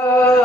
Krishna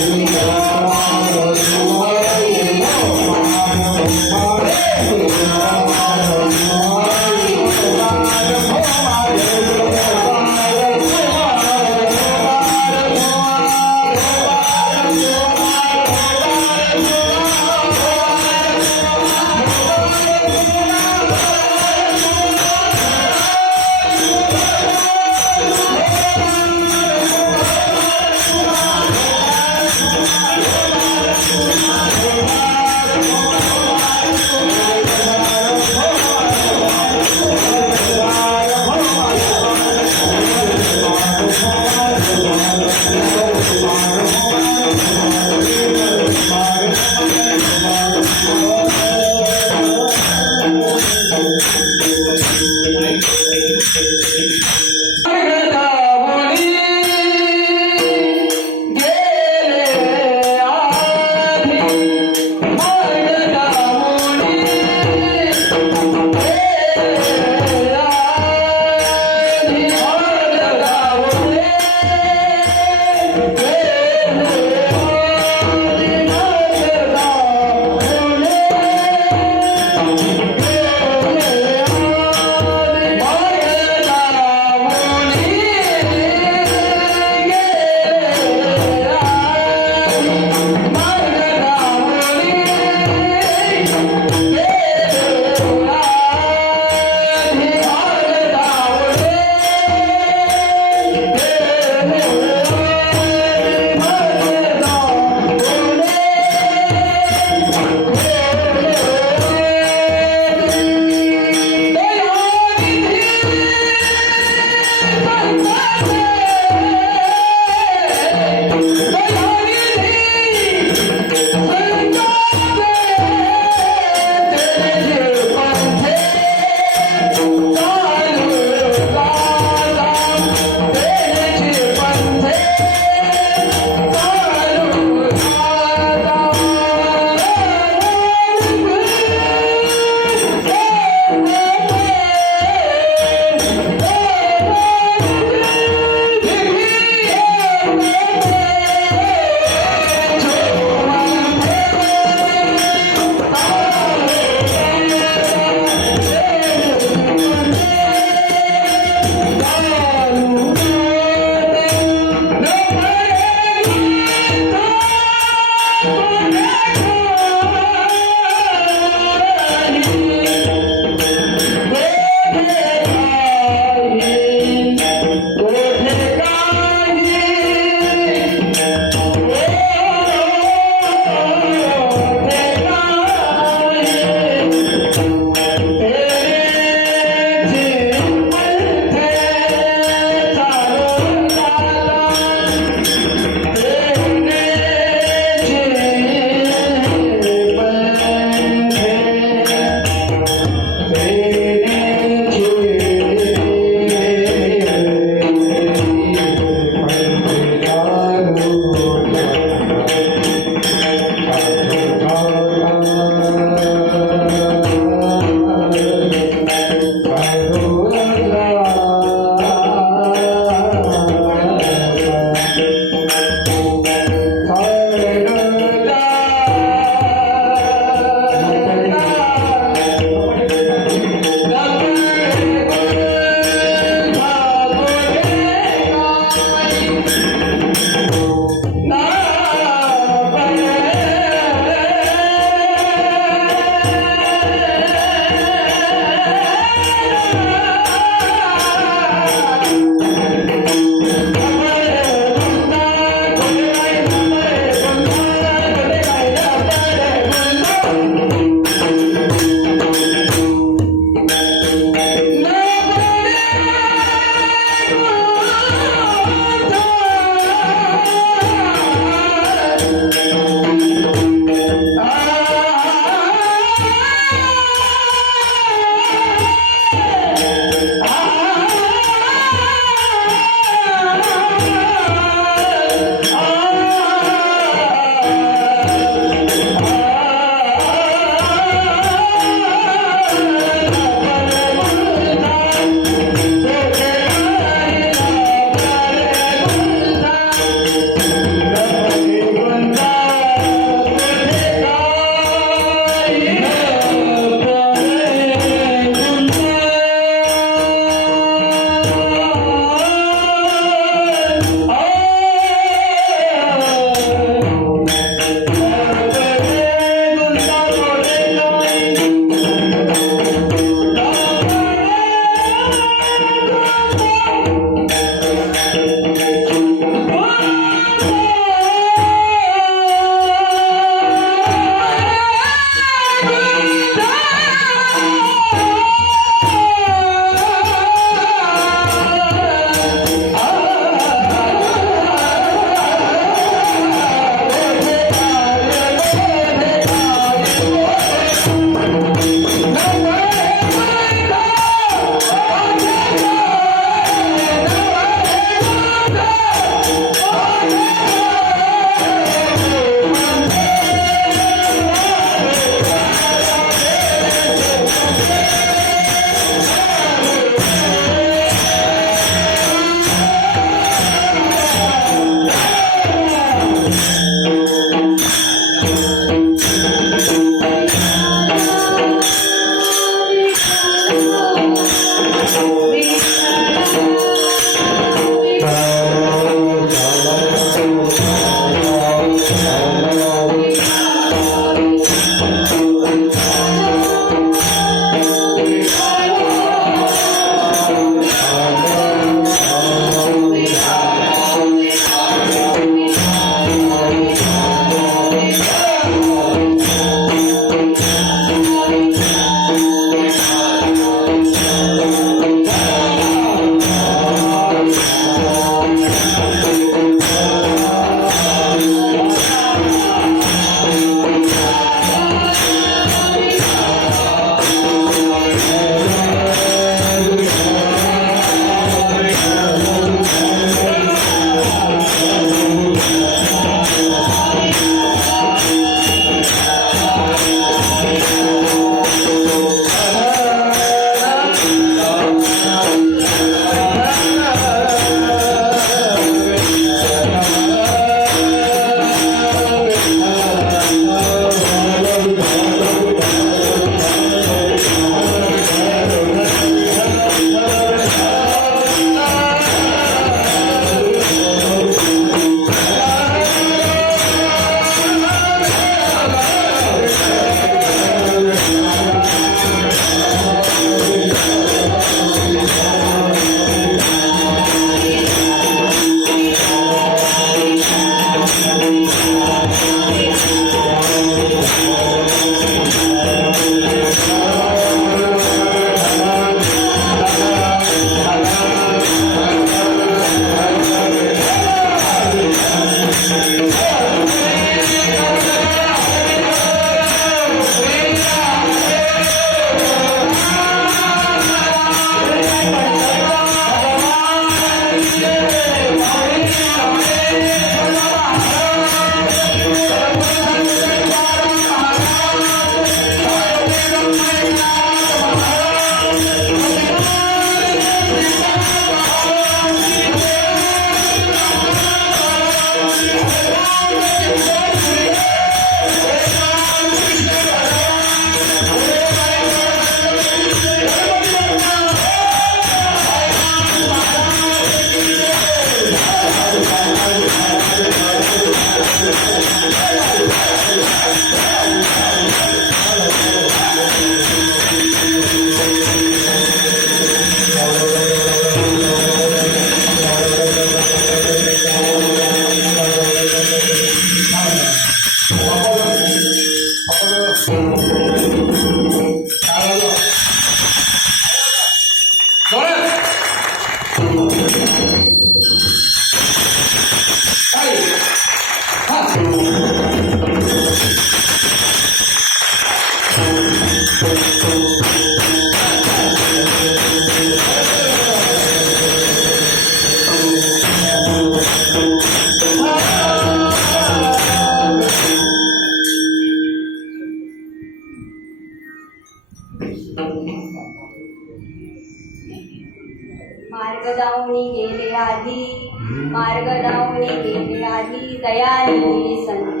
मार्ग दावणी गेले आधी, मार्ग दावणी गेले आधी, दयानिधी संत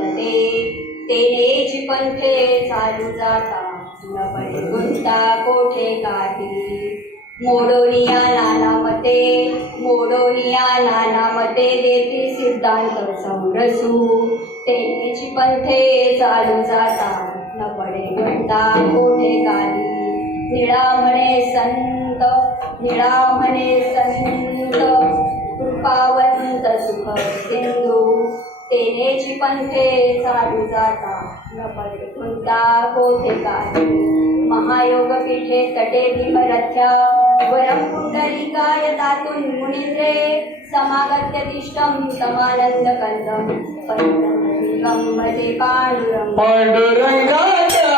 तेनेची पंथे चालू जाता, न पडे गुंता कोठे काही. मोडोनिया नाना मते, मोडोनिया नाना मते, देती सिद्धांत समरसू, तेनेची पंथे चालू जाता, न पडे गुंता कोठे काही. निळा म्हणे संत, निळा म्हणे संत, कृपावंत सुख सिंधू, तेनेची पंथे चालू जाता, न पडे गुंता कोठे काही. महायोग पीठे तटे भीमरथ्या, वरम पुंडलिकाय दातुन मुनींद्रे, समागत्य तिष्ठम समानंद कंदम, पंडितम भजे पांडुरंग. पांडुरंगाच्या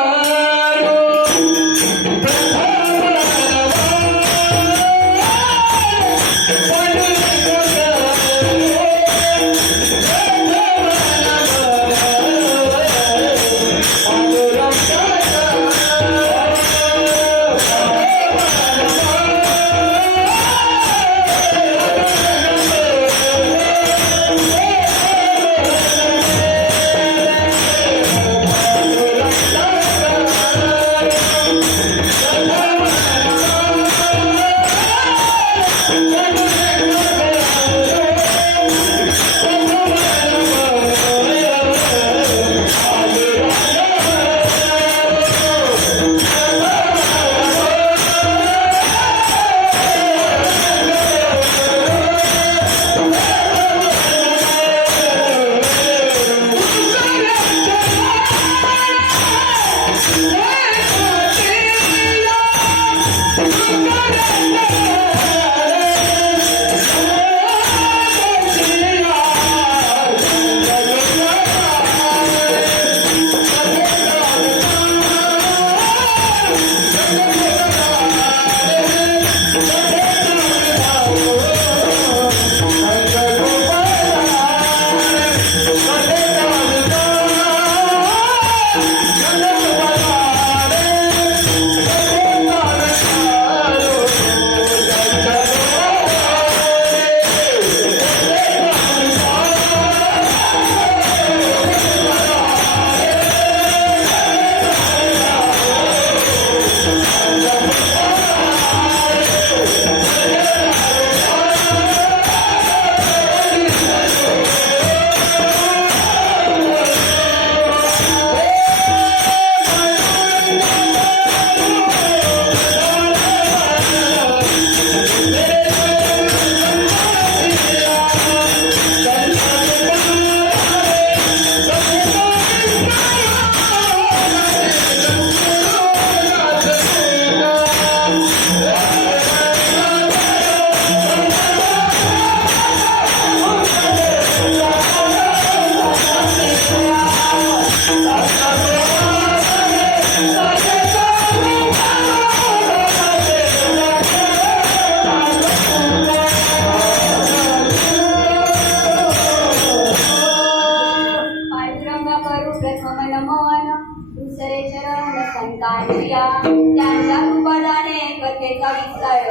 कांजिया त्यांच्या कृपादाने कथेचा विस्तार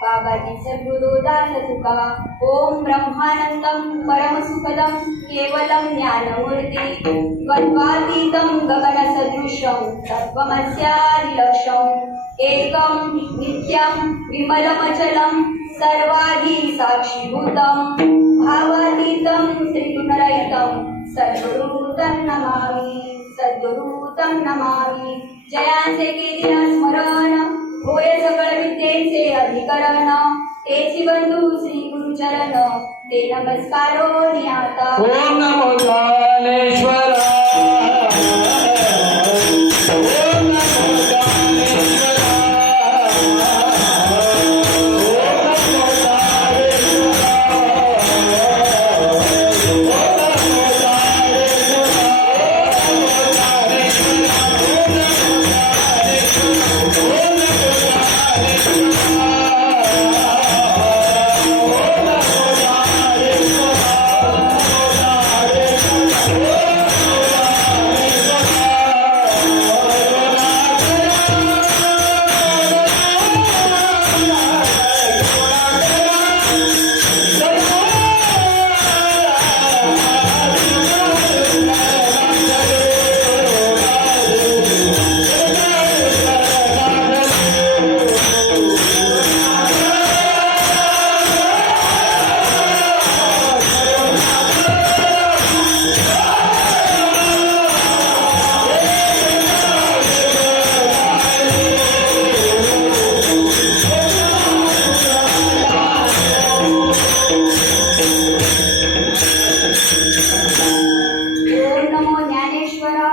बाबाजी सद्गुरु दास तुका ओम ब्रह्मानंदम परमसुखदम केवलम ज्ञानमूर्ती द्वंद्वातीतं गगनसदृशं तत्त्वमस्यादिलक्ष्यम् एकं नित्यं विमलमचलं सर्वादि साक्षीभूतं भावातीतं त्रिगुणरहितं सद्गुरुं नमामि सद्गुरुं नमामि जयांचे केदिना स्मरण होय सकळ विद्येचे अधिकरण तेची बंधू श्री गुरुचरण ते नमस्कारो नियाता ओम नमो ज्ञानेश्वरा ओम नमो ज्ञानेश्वरा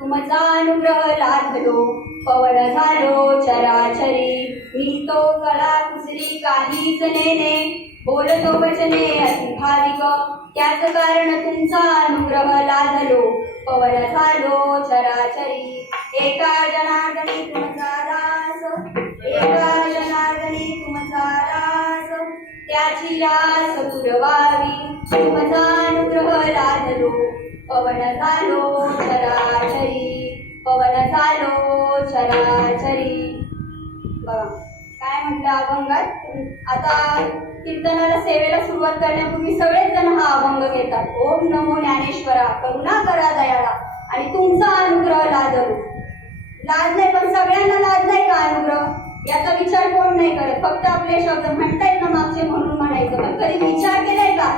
तुमचा अनुग्रह लाभलो पवन झालो चराचरी मी तो कळा कुसरी काहीच नेने बोलतो वचने अति भाविक त्याच कारण तुमचा अनुग्रह लाभलो पवन झालो चराचरी एका जनार्दनी तुमचा दास एका जनार्दनी तुमचा दास त्याची रास पुरवावी तुमचा अनुग्रह लाभलो पवन झालो चराचरी पवन झालो चराचरी बघा काय म्हटलं अभंगात आता कीर्तनाला सेवेला सुरुवात करण्यापूर्वी सगळेच जण हा अभंग घेतात ओम नमो ज्ञानेश्वरा करुणा करा दयाळा आणि तुमचा अनुग्रह लादलो लादलाय पण सगळ्यांना लादलाय का अनुग्रह याचा विचार कोण नाही करत फक्त आपले शब्द म्हणतायत ना मागचे म्हणून म्हणायचं पण कधी विचार केलाय का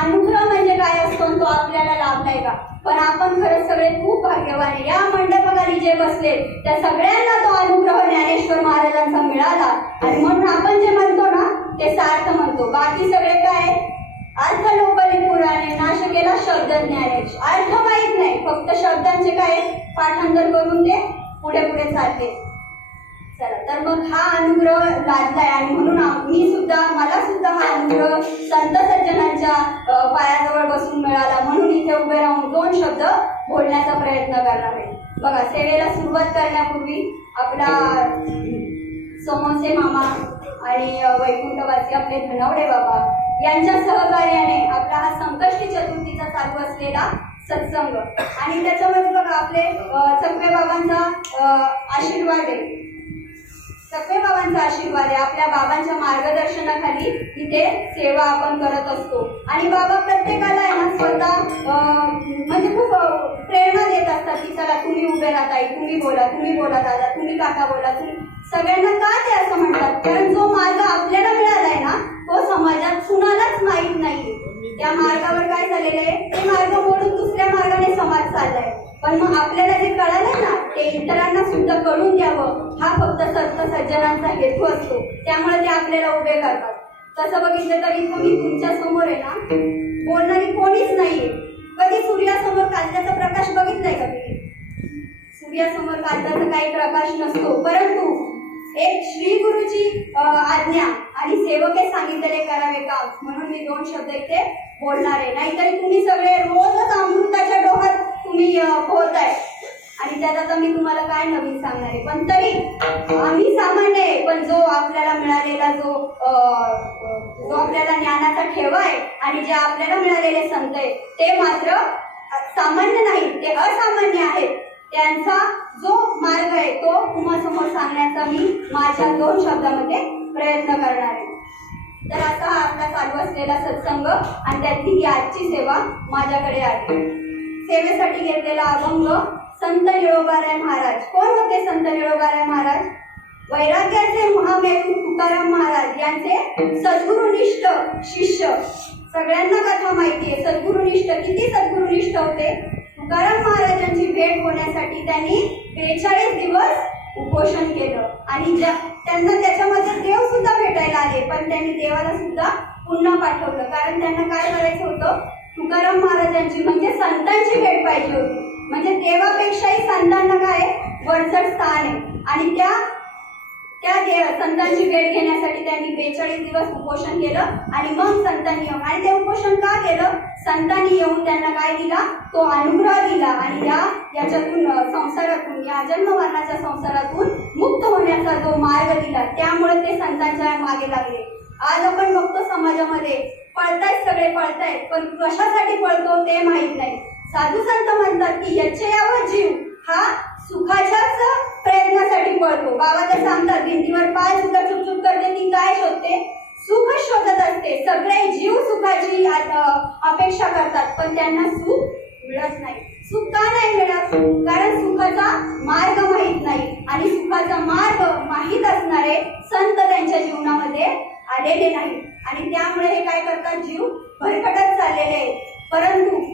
अनुग्रह म्हणजे काय असतो तो आपल्याला लाभलाय का पण आपण खरंच सगळे खूप भाग्यवान आहे या मंडपाखाली जे बसले त्या सगळ्यांना तो अनुग्रह ज्ञानेश्वर महाराजांचा मिळाला आणि म्हणून आपण जे म्हणतो ना ते सार्थ म्हणतो बाकी सगळे काय अर्थ लोकले पुराणे नाश केला शब्द ज्ञानेश अर्थ माहित नाही फक्त शब्दांचे काय पाठांतर करून ते पुढे पुढे चालते चला तर मग हा अनुग्रह लादलाय आणि म्हणून मला सुद्धा हा अनुग्रह संत सज्जनांच्या पायाजवळ बसून मिळाला म्हणून इथे उभे राहून दोन शब्द बोलण्याचा प्रयत्न करणार आहे बघा सेवेला सुरुवात करण्यापूर्वी आपला सोमवंसे मामा आणि वैकुंठवासी आपले धनावडे बाबा यांच्या सहकार्याने आपला हा संकष्टी चतुर्थीचा चालू असलेला सत्संग आणि त्याच्यामध्ये बघा आपले चकवे बाबांचा आशीर्वाद आहे चकवे बाबांचा आशीर्वाद आहे आपल्या बाबांच्या मार्गदर्शनाखाली इथे सेवा आपण करत असतो आणि बाबा प्रत्येकाला आहे ना स्वतः म्हणजे खूप प्रेरणा देत असतात की चला तुम्ही उभे राहताय तुम्ही बोला दादा तुम्ही काका बोला तुम्ही सगळ्यांना का ते असं म्हणतात कारण जो मार्ग आपल्याला मिळालाय ना तो समाजात कुणालाच माहीत नाही त्या मार्गावर काय झालेलं आहे ते मार्ग मोडून दुसऱ्या मार्गाने समाज चाललाय पण मग आपल्याला जे कळालं ना ते इतरांना सुद्धा कळून द्यावं हा फक्त संत सज्जनांचा हेतू असतो त्यामुळे ते आपल्याला उभे करतात तसं बघितलं तरी तुम्ही तुमच्या समोर आहे ना बोलणारी कोणीच नाहीये कधी सूर्यासमोर कांद्याचा प्रकाश बघितलाय का तुम्ही सूर्यासमोर कांद्याचा काही प्रकाश नसतो परंतु एक श्री गुरुची आज्ञा आणि सेवके सांगितलेले करावे काम म्हणून मी दोन शब्द इथे बोलणार आहे नाहीतरी तुम्ही सगळे रोजच अमृताच्या डोहात तुम्ही पोहताय आणि त्यात आता मी तुम्हाला काय नवीन सांगणार आहे पण तरी आम्ही सामान्य आहे पण जो आपल्याला मिळालेला जो आपल्याला ज्ञानाचा ठेवा आहे आणि जे आपल्याला मिळालेले संत आहे ते मात्र सामान्य नाही ते असामान्य आहेत त्यांचा जो मार्ग आहे तो तुम्हासमोर सांगण्याचा मी माझ्या 2 शब्दामध्ये प्रयत्न करणार आहे. तर असा हा आपला चालू असलेला सत्संग आणि त्यातली ही आजची सेवा माझ्याकडे आहे. सेवेसाठी घेतलेला अभंग संत निळोबाराय महाराज. कोण होते संत निळोबाराय महाराज? वैराग्याचे महामेरू तुकाराम महाराज यांचे सद्गुरुनिष्ठ शिष्य. सगळ्यांना कथा माहिती आहे. सद्गुरुनिष्ठ, किती सद्गुरुनिष्ठ होते? तुकाराम महाराजांची भेट होण्यासाठी त्यांनी 42 दिवस उपोषण केलं आणि त्यांना त्याच्यामध्ये देव सुद्धा भेटायला आले, पण त्यांनी देवाला सुद्धा पुन्हा पाठवलं. कारण त्यांना काय करायचं होतं? तुकाराम महाराजांची म्हणजे संतांची भेट पाहिजे होती. म्हणजे देवापेक्षाही संतांना काय वरचढ स्थान आहे. आणि त्या संतांची भेट घेण्यासाठी त्यांनी 42 दिवस उपोषण केलं आणि मग संतांनी येऊन, आणि ते उपोषण का केलं? संतांनी येऊन त्यांना काय दिला? तो अनुग्रह दिला आणि याच्यातून संसारातून, या जन्ममरणाच्या संसारातून मुक्त होण्याचा जो मार्ग दिला, त्यामुळे ते संतांच्या मागे लागले. आज आपण बघतो समाजामध्ये पळतायत, सगळे पळतायत, पण कशासाठी पळतो ते माहित नाही. साधू संत म्हणतात की यच्चयावह जीव हा सुखाच्याच प्रयत्नासाठी पळतो. बाबा तर सांगतात, भिंतीवर पाय सुद्धा चुपचुप करते, ती काय शोधते? सुख शोधत असते. सगळे जीव सुखाची अपेक्षा करतात, पण त्यांना सुख मिळत नाही. सुख का नाही मिळत? कारण सुखाचा मार्ग माहित नाही, आणि सुखाचा मार्ग माहित असणारे संत त्यांच्या जीवनामध्ये आलेले नाही, आणि त्यामुळे हे काय करतात? जीव भरकटत चाललेले आहेत. परंतु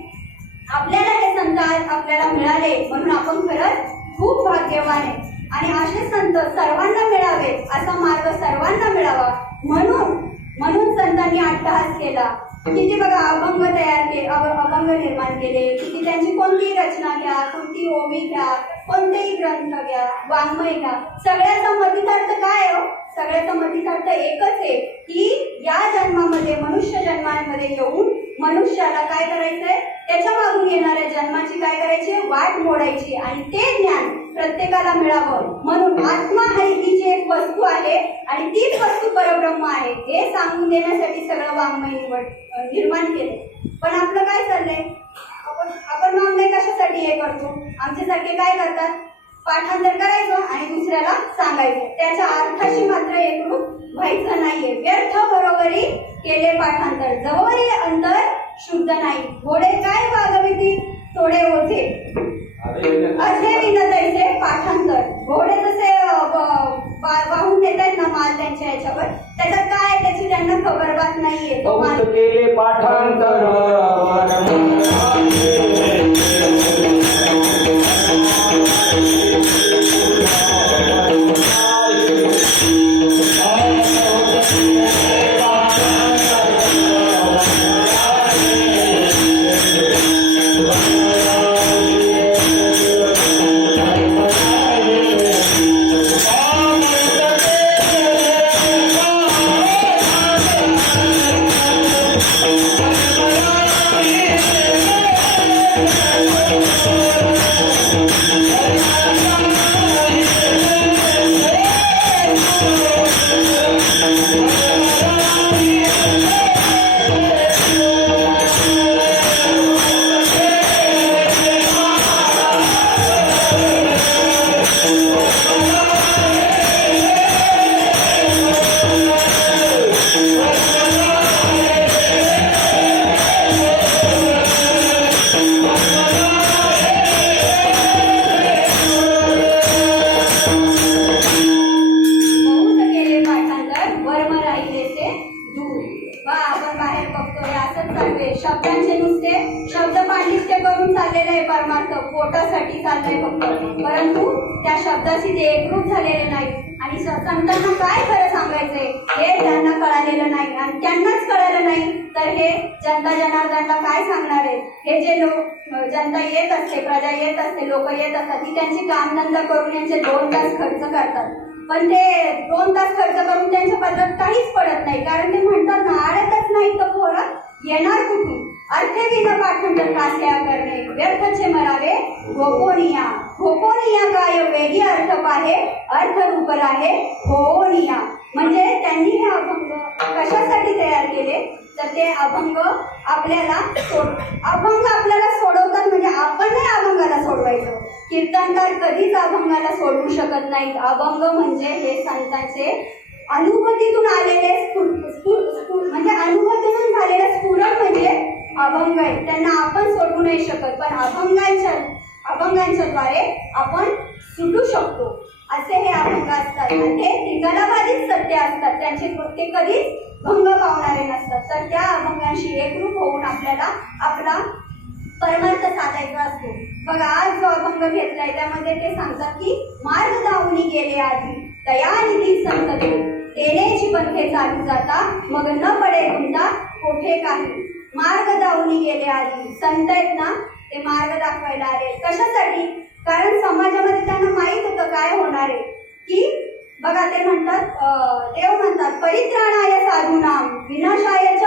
आपल्याला हे संत आज आपल्याला मिळाले म्हणून आपण खरंच खूप भाग्यवान आहे. आणि असे संत सर्वांना मिळावे, असा मार्ग सर्वांना मिळावा म्हणून संतांनी अट्टहास केला. किती बघा अभंग तयार केले, अभंग निर्माण केले. किती त्यांची कोणतीही रचना घ्या, कोणती ओवी घ्या, कोणतेही ग्रंथ घ्या, वाङ्मय घ्या, सगळ्याचा मतितार्थ काय हो? सगळ्याचा मतितार्थ एकच आहे की या जन्मामध्ये, मनुष्य जन्मामध्ये येऊन मनुष्याला काय करायचंय? त्याच्या मागून येणाऱ्या जन्माची काय करायची? वाट मोडायची, आणि ते ज्ञान प्रत्येकाला मिळावं म्हणून आत्मा ही जी एक वस्तू आहे आणि तीच वस्तू परब्रह्म आहे हे सांगून देण्यासाठी सगळं वाङ्मय निर्माण केले. पण आपलं काय चाललंय? आपण वाङ्मय कशासाठी हे करतो? आमच्यासारखे काय करतात? पाठांतर करायचं आणि दुसऱ्याला सांगायचं, त्याच्या अर्थाशी मात्र एकरूप व्हायचं नाहीये. व्यर्थ बरोबरी केले पाठांतर, जवळी अंतर शुद्ध नाही. घोडे काय वागविती थोडे ओझे, असे विनतायचे पाठांतर. घोडे जसे वाहून देत आहेत ना माल त्यांच्या याच्यावर, त्याच्यात काय त्याची त्यांना खबरबात नाहीये. तो माल केले पाठांतर पोटासाठी चाललंय फक्त, परंतु त्या शब्दाशी ते एकरूप झालेले नाही. आणि संतांना काय खरं सांगायचंय हे त्यांना कळालेलं नाही, आणि त्यांनाच कळालं नाही तर हे जनता जनार्दनला काय सांगणार आहे? हे जे लोक जनता येत असते, प्रजा येत असते, लोक येत असतात, ती त्यांची कामधंदा करून यांचे 2 तास खर्च करतात, पण ते 2 तास खर्च करून त्यांच्या पदरात काहीच पडत नाही. कारण ते म्हणतात ना, आडतच नाही तर पोरं येणार कुठून? अर्थे विना पाठांतर कास्या करणे, व्यर्थचे मरावे गोपोनिया. गोपोनिया काय वेगळी अर्थ पाहे, अर्थ रूप राहे होनिया. म्हणजे त्यांनी हे अभंग कशासाठी तयार केले? तर ते अभंग आपल्याला सोडवतात. म्हणजे आपण नाही अभंगाला सोडवायचं. कीर्तनकार कधीच अभंगाला सोडवू शकत नाहीत. अभंग म्हणजे हे संतांचे अनुभूतीतून आलेले म्हणजे अनुभूतीतून झालेलं स्फुरण म्हणजे अभंग आहे. त्यांना आपण सोडवू नाही शकत, पण अभंगांच्या द्वारे आपण सुटू शकतो. असे हे अभंग असतात आणि ते त्रिकालाबाधित सत्य असतात. ते कधीच भंग पावणारे नसतात. तर त्या अभंगांशी एकरूप होऊन आपल्याला आपला परमार्थ साधायचा असतो. बघा, आज जो अभंग घेतलाय त्यामध्ये ते सांगतात की मार्ग दावणी गेले आधी दयानिधी संत देण्याची बंधे चालू जाता मग न पडे गुंता कोठे काही. मार्ग दावणी गेले आधी संत आहेत ना, ते मार्ग दाखवायला आले. कशासाठी? कारण समाजामध्ये त्यांना माहित होतं काय होणार आहे. की बघा, ते म्हणतात, देव म्हणतात परित्राणाय साधूनाम विनाशाय च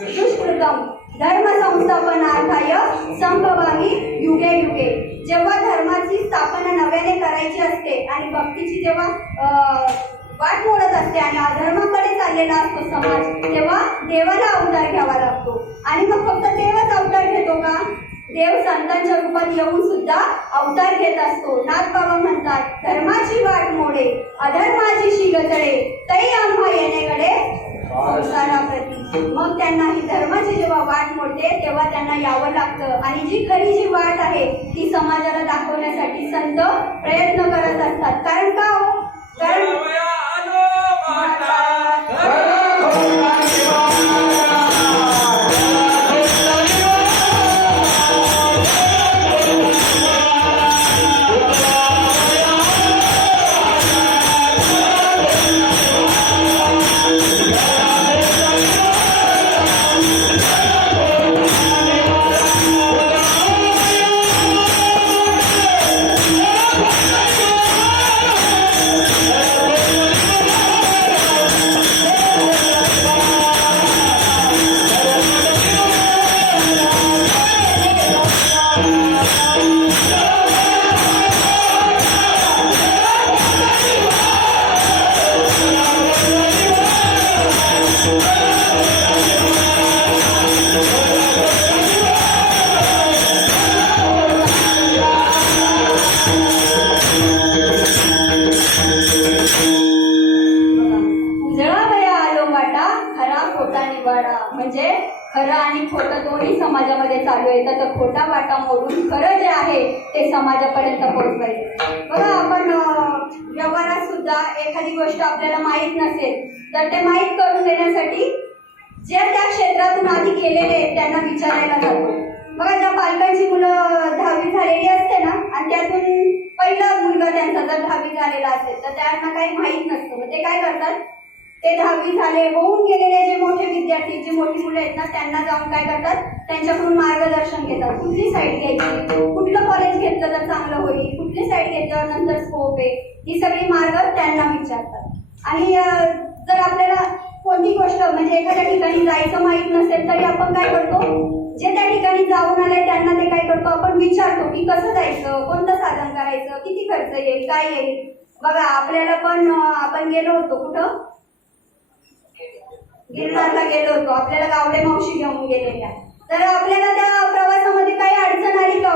दुष्कृतम धर्म संस्थापनार्थाय संभवामी युगे युगे. जेव्हा धर्माची स्थापना नव्याने करायची असते आणि भक्तीची जेव्हा वाट मोडत असते आणि अधर्माकडे चाललेला असतो समाज, तेव्हा देवाला अवतार घ्यावा लागतो. आणि मग फक्त देवच अवतार घेतो का? देव संतांच्या रूपात येऊन सुद्धा अवतार घेत असतो. नाथबाबा म्हणतात धर्माची वाट मोडे अधर्माची शील चढे तै आम्हा येणेकडे संसाराप्रती. मग त्यांना ही धर्माची जेव्हा वाट मोडते तेव्हा त्यांना यावं लागतं. आणि जी खरी जी वाट आहे ती समाजाला दाखवण्यासाठी संत प्रयत्न करत असतात. कारण का हो? कारण म्हणजे खरं आणि खोटं दोन्ही समाजामध्ये चालू येतं. तर खोटा वाटा मोडून खरं जे आहे ते समाजापर्यंत पोहोचवायचं. बघा, आपण व्यवहारात सुद्धा एखादी गोष्ट आपल्याला माहीत नसेल तर ते माहीत करून देण्यासाठी जे त्या क्षेत्रातून आधी गेलेले आहेत त्यांना विचारायला जातो. बघा, ज्या पालकांची मुलं 10वी झालेली असते ना आणि त्यातून पहिला मुलगा त्यांचा जर 10वी झालेला असेल तर त्यांना काही माहीत नसतं. मग ते काय करतात, ते 10वी झाले होऊन गेलेले जे मोठे विद्यार्थी, जी मोठी मुलं आहेत ना, त्यांना जाऊन काय करतात, त्यांच्याकडून मार्गदर्शन घेतात. कुठली साईड घ्यायची, कुठलं कॉलेज घेतलं तर चांगलं होईल, कुठली साईड घेतल्यावर नंतर स्कोप आहे, ही सगळी मार्ग त्यांना विचारतात. आणि जर आपल्याला कोणती गोष्ट म्हणजे एखाद्या ठिकाणी जायचं माहीत नसेल तरी आपण काय करतो, जे त्या ठिकाणी जाऊन आले त्यांना ते काय करतो, आपण विचारतो की कसं जायचं, कोणतं साधन करायचं, किती खर्च येईल, काय येईल. बघा, आपल्याला पण आपण गेलो होतो कुठं, गिरनारला गेलो होतो. आपल्याला गावडे मावशी घेऊन गेलेल्या. तर आपल्याला त्या प्रवासामध्ये काही अडचण आली का?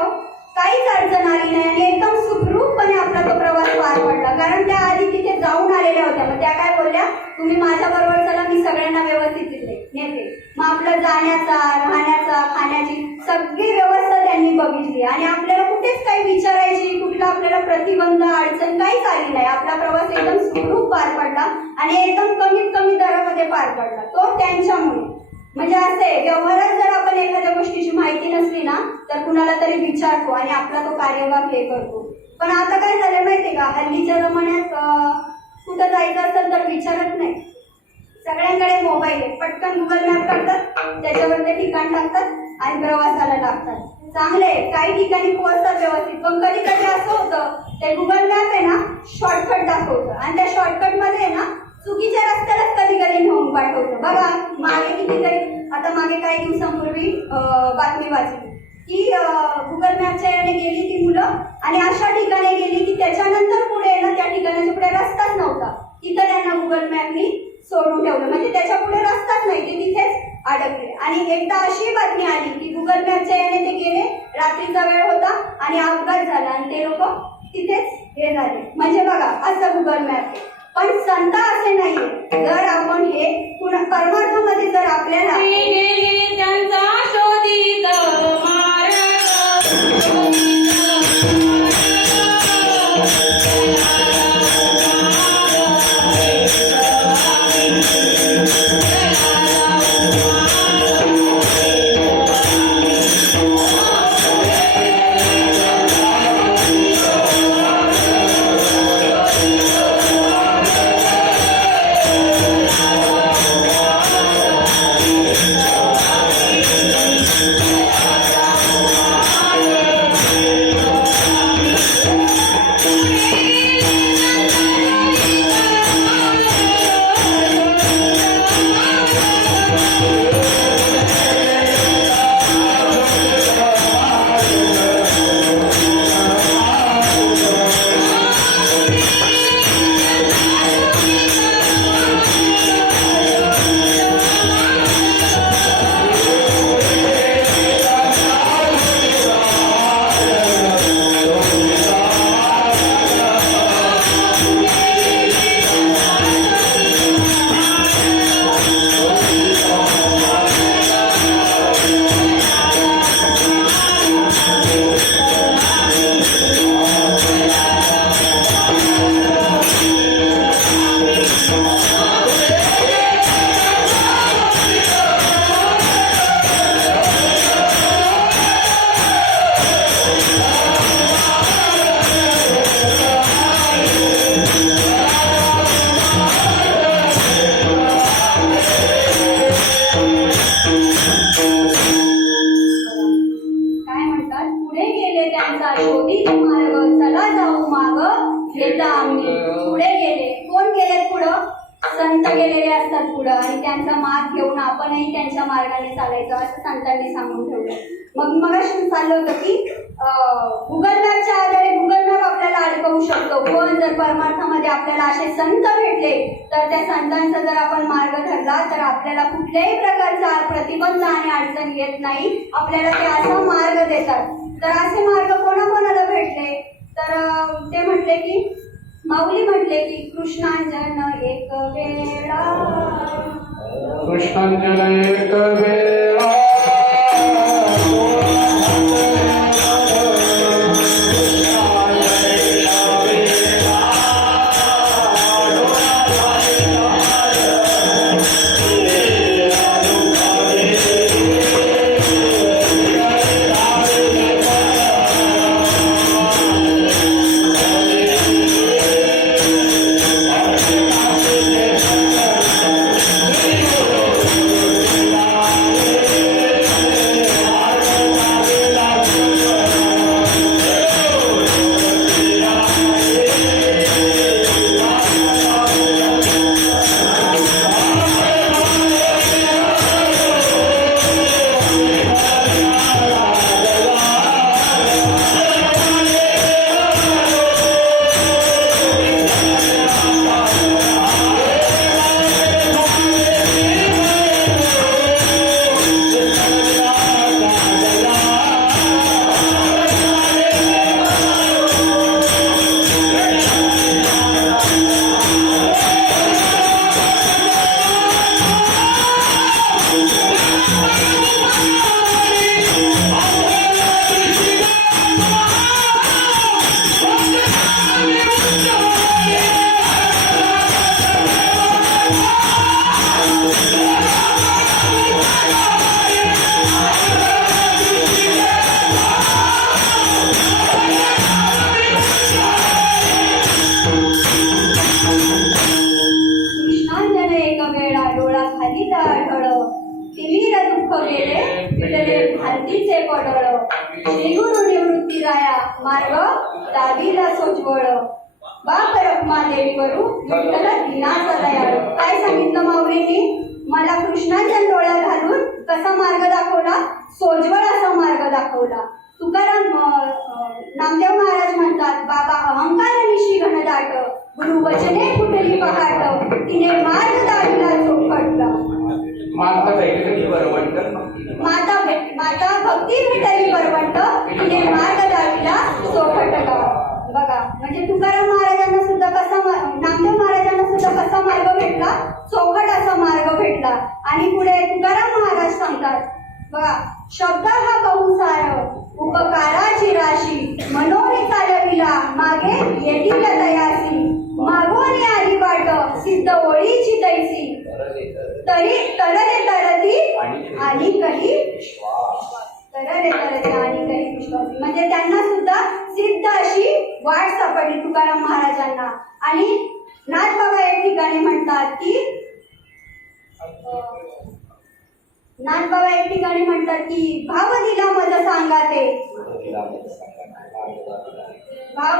काहीच अडचण आली नाही आणि एकदम सुखरूपपणे आपला तो प्रवास पार पडला. कारण त्या आधी तिथे जाऊन आलेल्या होत्या. मग त्या काय बोलल्या, तुम्ही माझ्या बरोबर चला, मी सगळ्यांना व्यवस्थित नेते. मग आपलं जाण्याचा, राहण्याचा, खाण्याची सगळी व्यवस्था त्यांनी बघितली आणि आपल्याला कुठेच काही विचारायची, कुठला आपल्याला प्रतिबंध, अडचण काहीच आली नाही. आपला प्रवास एकदम सुखरूप पार पडला आणि एकदम कमीत कमी दरामध्ये पार पडला. तो त्यांच्यामुळे. म्हणजे असं आहे, व्यवहारात जर आपण एखाद्या गोष्टीची माहिती नसली ना तर कुणाला तरी विचारतो आणि आपला तो कार्यभाग हे करतो. पण आता काय झालं माहितीये का, हल्लीच्या जमान्यात कुठं जायचं असेल तर विचारत नाही. सगळ्यांकडे मोबाईल आहे, पटकन गुगल मॅप करतात, त्याच्यावर ते ठिकाण टाकतात आणि प्रवासाला लागतात. चांगले काही ठिकाणी पोहोचतात व्यवस्थित. पण कधी कधी असं होतं, ते गुगल मॅप आहे ना शॉर्टकट दाखवतं आणि त्या शॉर्टकट मध्ये ना चुकीच्या रस्त्यालाच कधी कधी नेऊन पाठवतं. बघा, मागे कितीतरी, आता मागे काही दिवसांपूर्वी बातमी वाचली की गुगल मॅपच्या याने गेली ती मुलं आणि अशा ठिकाणी गेली की त्याच्यानंतर पुढे ना त्या ठिकाणाच्या पुढे रस्ताच नव्हता. तिथं त्यांना गुगल मॅपनी सोडून ठेवलं. म्हणजे त्याच्या पुढे रस्ताच नाही, ते तिथेच अडकले. आणि एकदा अशी बातमी आली की गुगल मॅपच्या याने ते गेले, रात्रीचा वेळ होता आणि अपघात झाला आणि ते लोक तिथेच हे झाले. म्हणजे बघा असं गुगल मॅप आहे. पण संत असे नाहीये. जर आपण हे परमार्थामध्ये जर आपल्याला गेले त्यांचा शोधित मार्ग काय म्हणतात, पुढे गेले त्यांचा शोधित मार्ग, चला जाऊ माग घेता आम्ही. पुढे गेले, कोण गेले पुढं? संत गेलेले असतात पुढं आणि त्यांचा मार्ग घेऊन आपणही त्यांच्या मार्गाने चालायचं असं संतांनी सांगून ठेवलं. मग अशी चाललं होतं की गुगल मॅपच्या आधारे गुगल मॅप आपल्याला अडकवू शकतो. पण जर परमार्थामध्ये आपल्याला असे संत भेटले तर त्या संतांचा जर आपण मार्ग धरला तर आपल्याला कुठल्याही प्रकारचा प्रतिबंध आणि अडचण येत नाही. आपल्याला ते असा मार्ग देतात. तर असे मार्ग कोणाकोणाला भेटले तर ते म्हटले की माऊली म्हटले की कृष्णांजन एक वेळा, कृष्णांजन एक वेळा भारतीचे पडळ श्री गुरु निवृत्ती राया मार्ग दावीला सोजवळ बाप रखमा देवी वरू विठ्ठल दिनाचा दयाळू. काय सांगितलं माऊलींनी? मला कृष्णाच्या डोळ्यात घालून कसा मार्ग दाखवला? सोजवळ असा मार्ग दाखवला. तुकाराम नामदेव महाराज म्हणतात, बाबा अहंकार निशी घनदाट गुरु वचने कुठली पहाट तिने मार्ग दावीला चोखटला. माता भेटली बरवंत माता भक्ती भेटली बरवंत तिने मार्ग दाविला सोपट गाव. बघा म्हणजे तुकाराम महाराजांना सुद्धा नामदेव महाराजांना सुद्धा कसा मार्ग भेटला, चौकट असा मार्ग भेटला. आणि पुढे तुकाराम महाराज सांगतात बघा, शब्द हा बहुसार उपकाराची राशी मनोरे चालविला मागे येतील तयासी मागोनी आली वाट सिद्ध ओळीची तैसी तरी तरले तरती आणि काही तरले तरती आणि काही विश्वासी. म्हणजे त्यांना सुद्धा सिद्ध अशी वाट सापडली तुकाराम महाराजांना. आणि नाथबाबा एक ठिकाणी म्हणतात की भाव दिला मज सांगाते भाव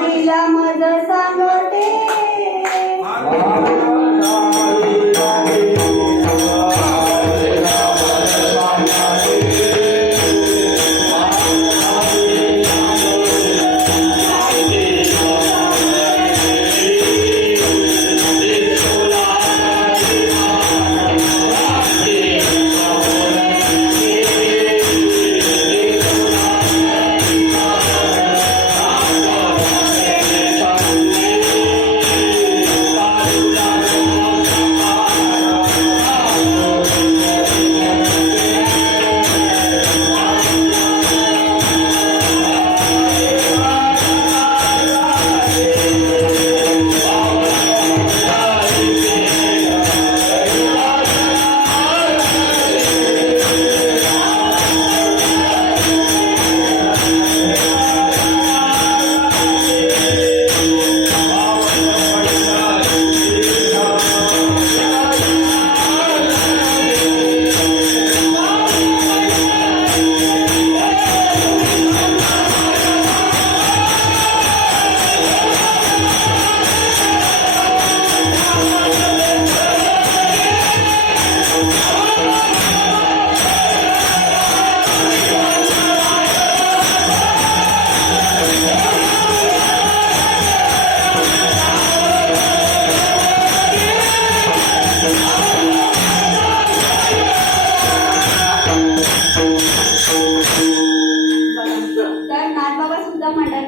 दिला मज सांगते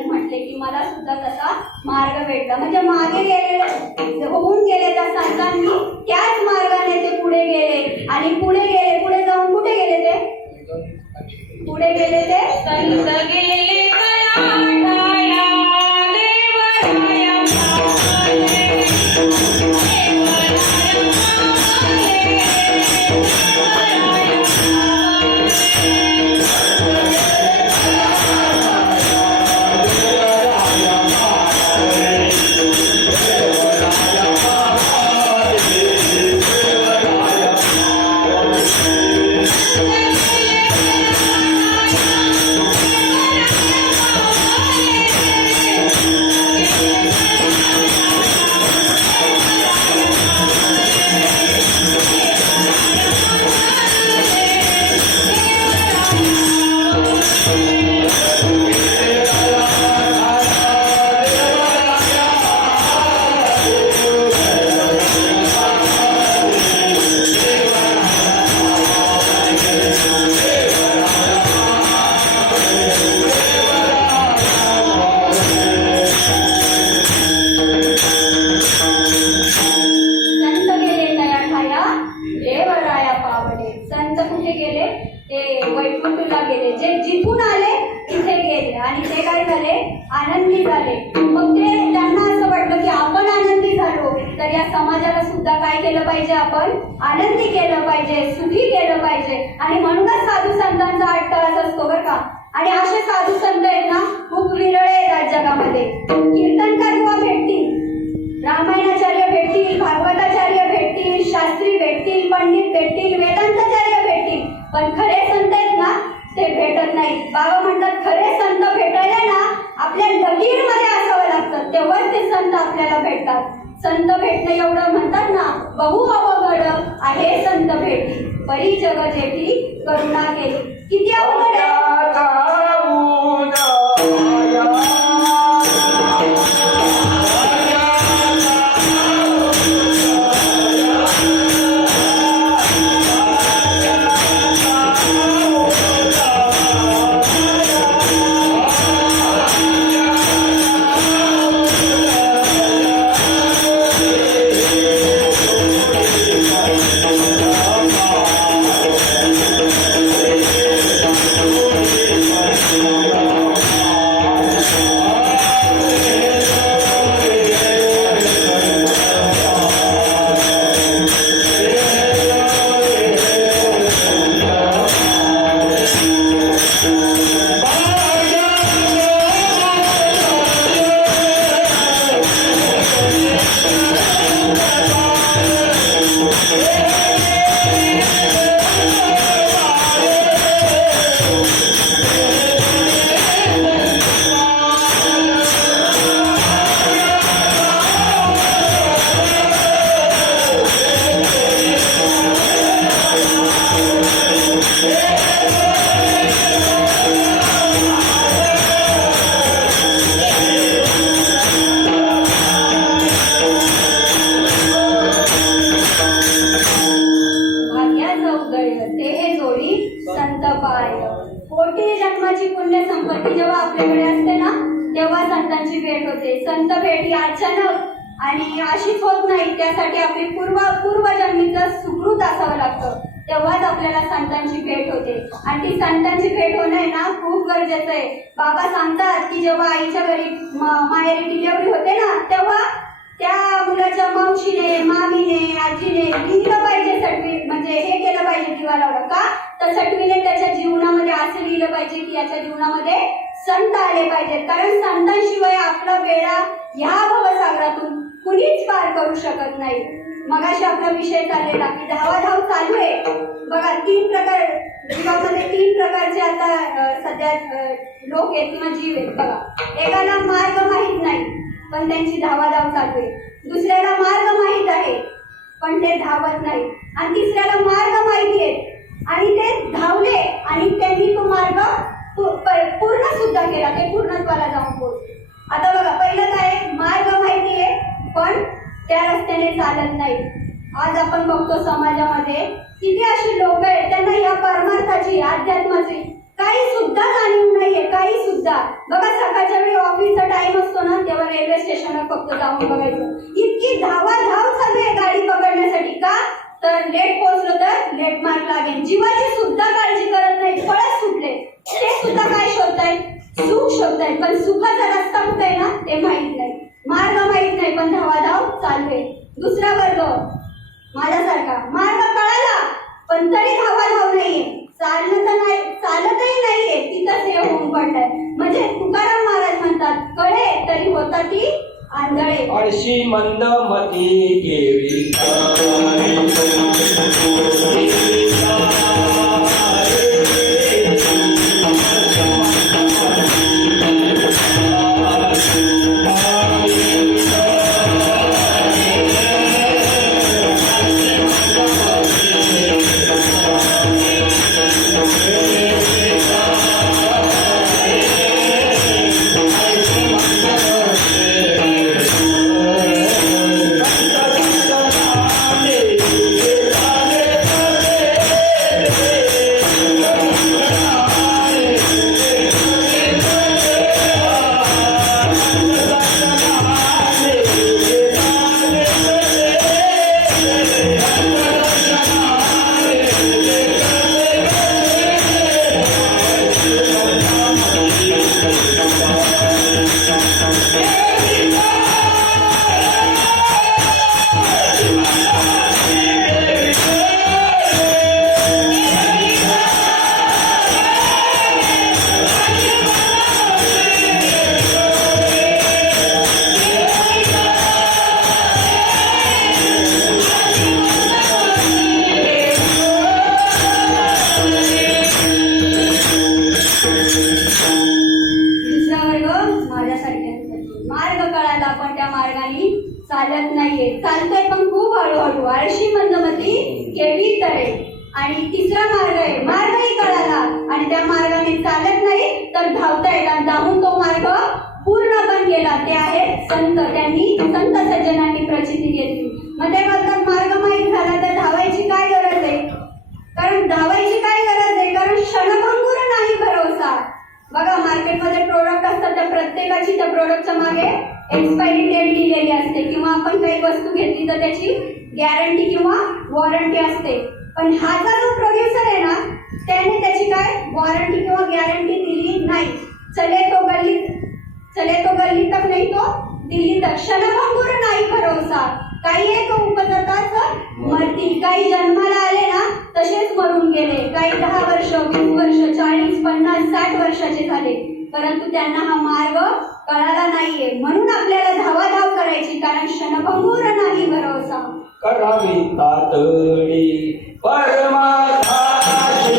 म्हटले की मला सुद्धा तसा मार्ग भेटला. म्हणजे मागे गेले होऊन गेले त्या संतांनी त्याच मार्गाने ते पुढे गेले आणि पुढे जाऊन कुठे गेले ते संत गेले कलाटाया देवराया वैकुंठला गेले. जे जिथून आले तिथे गेले आणि ते काय झाले, आनंदी झाले. मग ते त्यांना असं वाटलं की आपण आनंदी झालो तर या समाजाला सुद्धा काय केलं पाहिजे, आपण आनंदी केलं पाहिजे, सुखी केलं पाहिजे. आणि म्हणूनच साधू संतांचा अट्टहास असतो बरं का. आणि असे साधू संत आहेत ना खूप विरळे आहेत जगामध्ये. कीर्तनकार किंवा भेटतील, रामायणाचार्य भेटतील, भागवताचार्य भेटतील, शास्त्री भेटतील, पंडित भेटतील, वेदांताचार्य भेटतील, पण खरे संत आहेत ना ते भेटत नाहीत. बाबा म्हणतात खरे संत भेटायला ना आपल्या लकीरमध्ये असावं लागतं, तेव्हाच ते संत आपल्याला भेटतात. संत भेटणे एवढं म्हणतात ना, बहु अवघड आहे संत भेटी, परी जग जेठी करुणा केली. किती अवघड आहे. भाग्याचं उदय ते हे जोडी संत पाय. कोटी जन्माची पुण्य संपत्ती जेव्हा आपल्याकडे असते ना तेव्हा संतांची भेट होते. संत भेट ही अचानक आणि अशीच होत नाही, त्यासाठी आपली पूर्वजन्मीचं सुकृत असावं लागतं, तेव्हाच आपल्याला संतांची भेट होते. आणि ती संतांची भेट होणं ना खूप गरजेचं आहे. बाबा सांगतात की जेव्हा आईच्या घरी माहेरी डिलिव्हरी होते ना तेव्हा त्या मुलाच्या मावशीने, मामीने, आजीने लिहिलं पाहिजे म्हणजे हे केलं पाहिजे, दिवा लावला का तर सटवीने त्याच्या जीवनामध्ये असं लिहिलं पाहिजे की याच्या जीवनामध्ये संत आले पाहिजेत. कारण संतांशिवाय आपला बेडा ह्या भवसागरातून कुणीच पार करू शकत नाही. मगाशी आपला विषय चाललेला की धावाधाव चालू आहे बघा. 3 प्रकार जीवामध्ये 3 प्रकारचे आता सध्या लोक आहेत किंवा जीव आहेत बघा. एकाला मार्ग माहित नाही पण त्यांची धावाधाव चालू आहे. दुसऱ्याला मार्ग माहित आहे पण ते धावत नाही. आणि तिसऱ्याला मार्ग माहिती आहे आणि ते धावले आणि त्यांनी तो मार्ग पूर्ण सुद्धा केला, ते पूर्णत्वाला जाऊन पोहोचले. आता बघा पहिलं काय, मार्ग माहिती आहे पण त्या रस्त्याने चालत नाही. आज आपण बघतो समाजामध्ये किती अशी लोक आहेत त्यांना या परमार्थाची, अध्यात्माची काही सुद्धा जाणीव नाहीये, काही सुद्धा. बघा सकाळच्या वेळी ऑफिसचा टाइम असतो ना तेव्हा रेल्वे स्टेशनवर फक्त जाऊन बघायचं, इतकी धावाधाव चालू आहे गाडी पकडण्यासाठी. का तर लेट पोहोचलो तर लेट मार्क लागेल. जीवाची सुद्धा काळजी करत नाही, पळत सुटले. ते सुद्धा काय शोधतायत, सुख शोधतायत, पण सुखाचा रस्ता कुठे आहे ना ते माहित नाही. मार्ग माहित नाही पण धावाधाव चालू आहे. दुसरा वर्ग माझ्यासारखा, मार्ग कळाला पण तरी धावाधाव नाहीये, चालतही नाहीये, तिथंच हे होऊन पडलंय. म्हणजे तुकाराम महाराज म्हणतात कळे तरी होता ती आंधळे. आळशी मंदमती केवी चालत नाहीये, चालतोय पण खूप हळूहळू. आळशी मंदमती केवी तरे. आणि तिसरा मार्ग आहे, मार्गही कळाला आणि त्या मार्गाने चालत नाही तर धावतायत आणि धावून तो मार्ग पूर्ण पण केला. ते आहेत संत. त्यांनी संत सज्जनांनी प्रचिती घेतली. मग ते म्हणतात मार्ग माहीत झाला तर धावायची काय गरज आहे. कारण धावायची काय गरज आहे, कारण क्षणभंगुर नाही भरोसा. बघा मार्केटमध्ये प्रोडक्ट असतात, त्या प्रत्येकाची त्या प्रोडक्टच्या मागे एक्सपायरी डेट लिहिलेली असते किंवा आपण काही वस्तू घेतली तर त्याची गॅरंटी किंवा वॉरंटी असते. पण हा जो प्रोड्युसर आहे ना त्याने त्याची काय वॉरंटी किंवा गॅरंटी दिली नाही. चले तो गल्ली तक नाही तो दिल्ली तक. क्षणभंगुर नाही भरोसा. काही एक उपजताच मरती. काही जन्माला आले ना तसेच मरून गेले. काही 10 वर्ष 20 वर्ष 40 50 60 वर्षाचे झाले, परंतु त्यांना हा मार्ग कळाला नाहीये. म्हणून आपल्याला धावाधाव करायची, कारण क्षणभंगुर नाही भरोसा. करावी तातडी परमार्थाची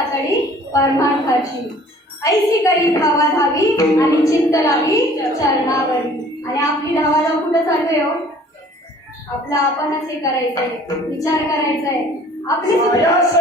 तातडी परमार्थाची. ऐसी करी धावा धावी आणि चित्त लावी चरणावरी. आणि आपली धावाधाव कुठं चालू आहे हो? आपला आपणच हे करायचंय, विचार करायचाय. आपली सायास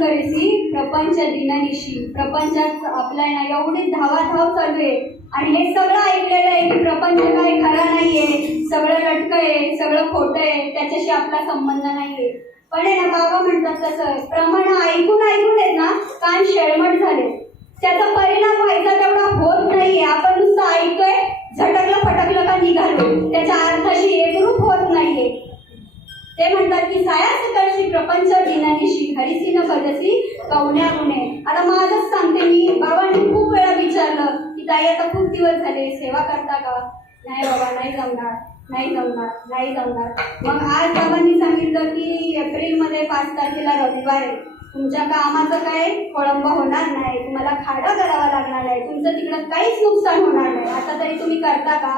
करसे प्रपंच दिननिशी. प्रपंचात आपल्या ना एवढी धावाधाव चालू आहे आणि हे सगळं ऐकलेलं आहे की प्रपंच काही खरा नाहीये, सगळं रटकं आहे, सगळं खोटं आहे, त्याच्याशी आपला संबंध नाहीये. पण आहे ना बाबा म्हणतात तसं प्रमाण ऐकून ऐकून आहेत ना कान शेळमट झाले. त्याचा परिणाम व्हायचा तेवढा होत नाहीये. आपण नुसतं ऐकतोय, झटकलं फटकलं का निघालो, त्याच्या अर्थाशी एकरूप होत नाहीये. ते म्हणतात की सायास करशी प्रपंच दिनानिशी हरिसी न भजसी कवण्या गुणे. आता माझंच सांगते मी, बाबांनी खूप वेळा विचारलं की ताई आता खूप दिवस झाले सेवा करता का? नाही बाबा, नाही जमणार, नाही जमणार, नाही जमणार. मग आज बाबांनी सांगितलं की एप्रिलमध्ये 5 तारखेला रविवार आहे, तुमच्या कामाचं काय खोळंब होणार नाही, तुम्हाला खाडा करावा लागणार नाही, तुमचं तिकडं काहीच नुकसान होणार नाही, आता तरी तुम्ही करता का?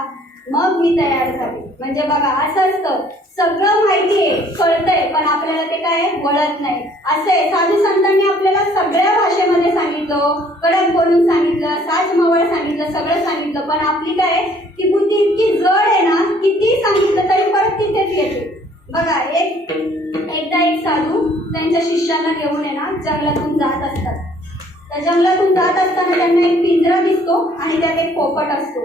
मग मी तयार झाले. म्हणजे बघा असं असतं, सगळं माहिती आहे, कळतंय, पण आपल्याला ते काय वळत नाही. असे साधू संतांनी आपल्याला सगळ्या भाषेमध्ये सांगितलं, कडक बोलून सांगितलं, साजमवळ सांगितलं, सगळं सांगितलं, पण आपली काय की बुद्धी इतकी जड आहे ना, किती सांगितलं तरी परत तिथेच येते. बघा एकदा एक साधू त्यांच्या शिष्याला घेऊन आहे ना जंगलातून जात असतात. त्या जंगलातून जात असताना त्यांना एक पिंजरा दिसतो आणि त्यात एक पोपट असतो.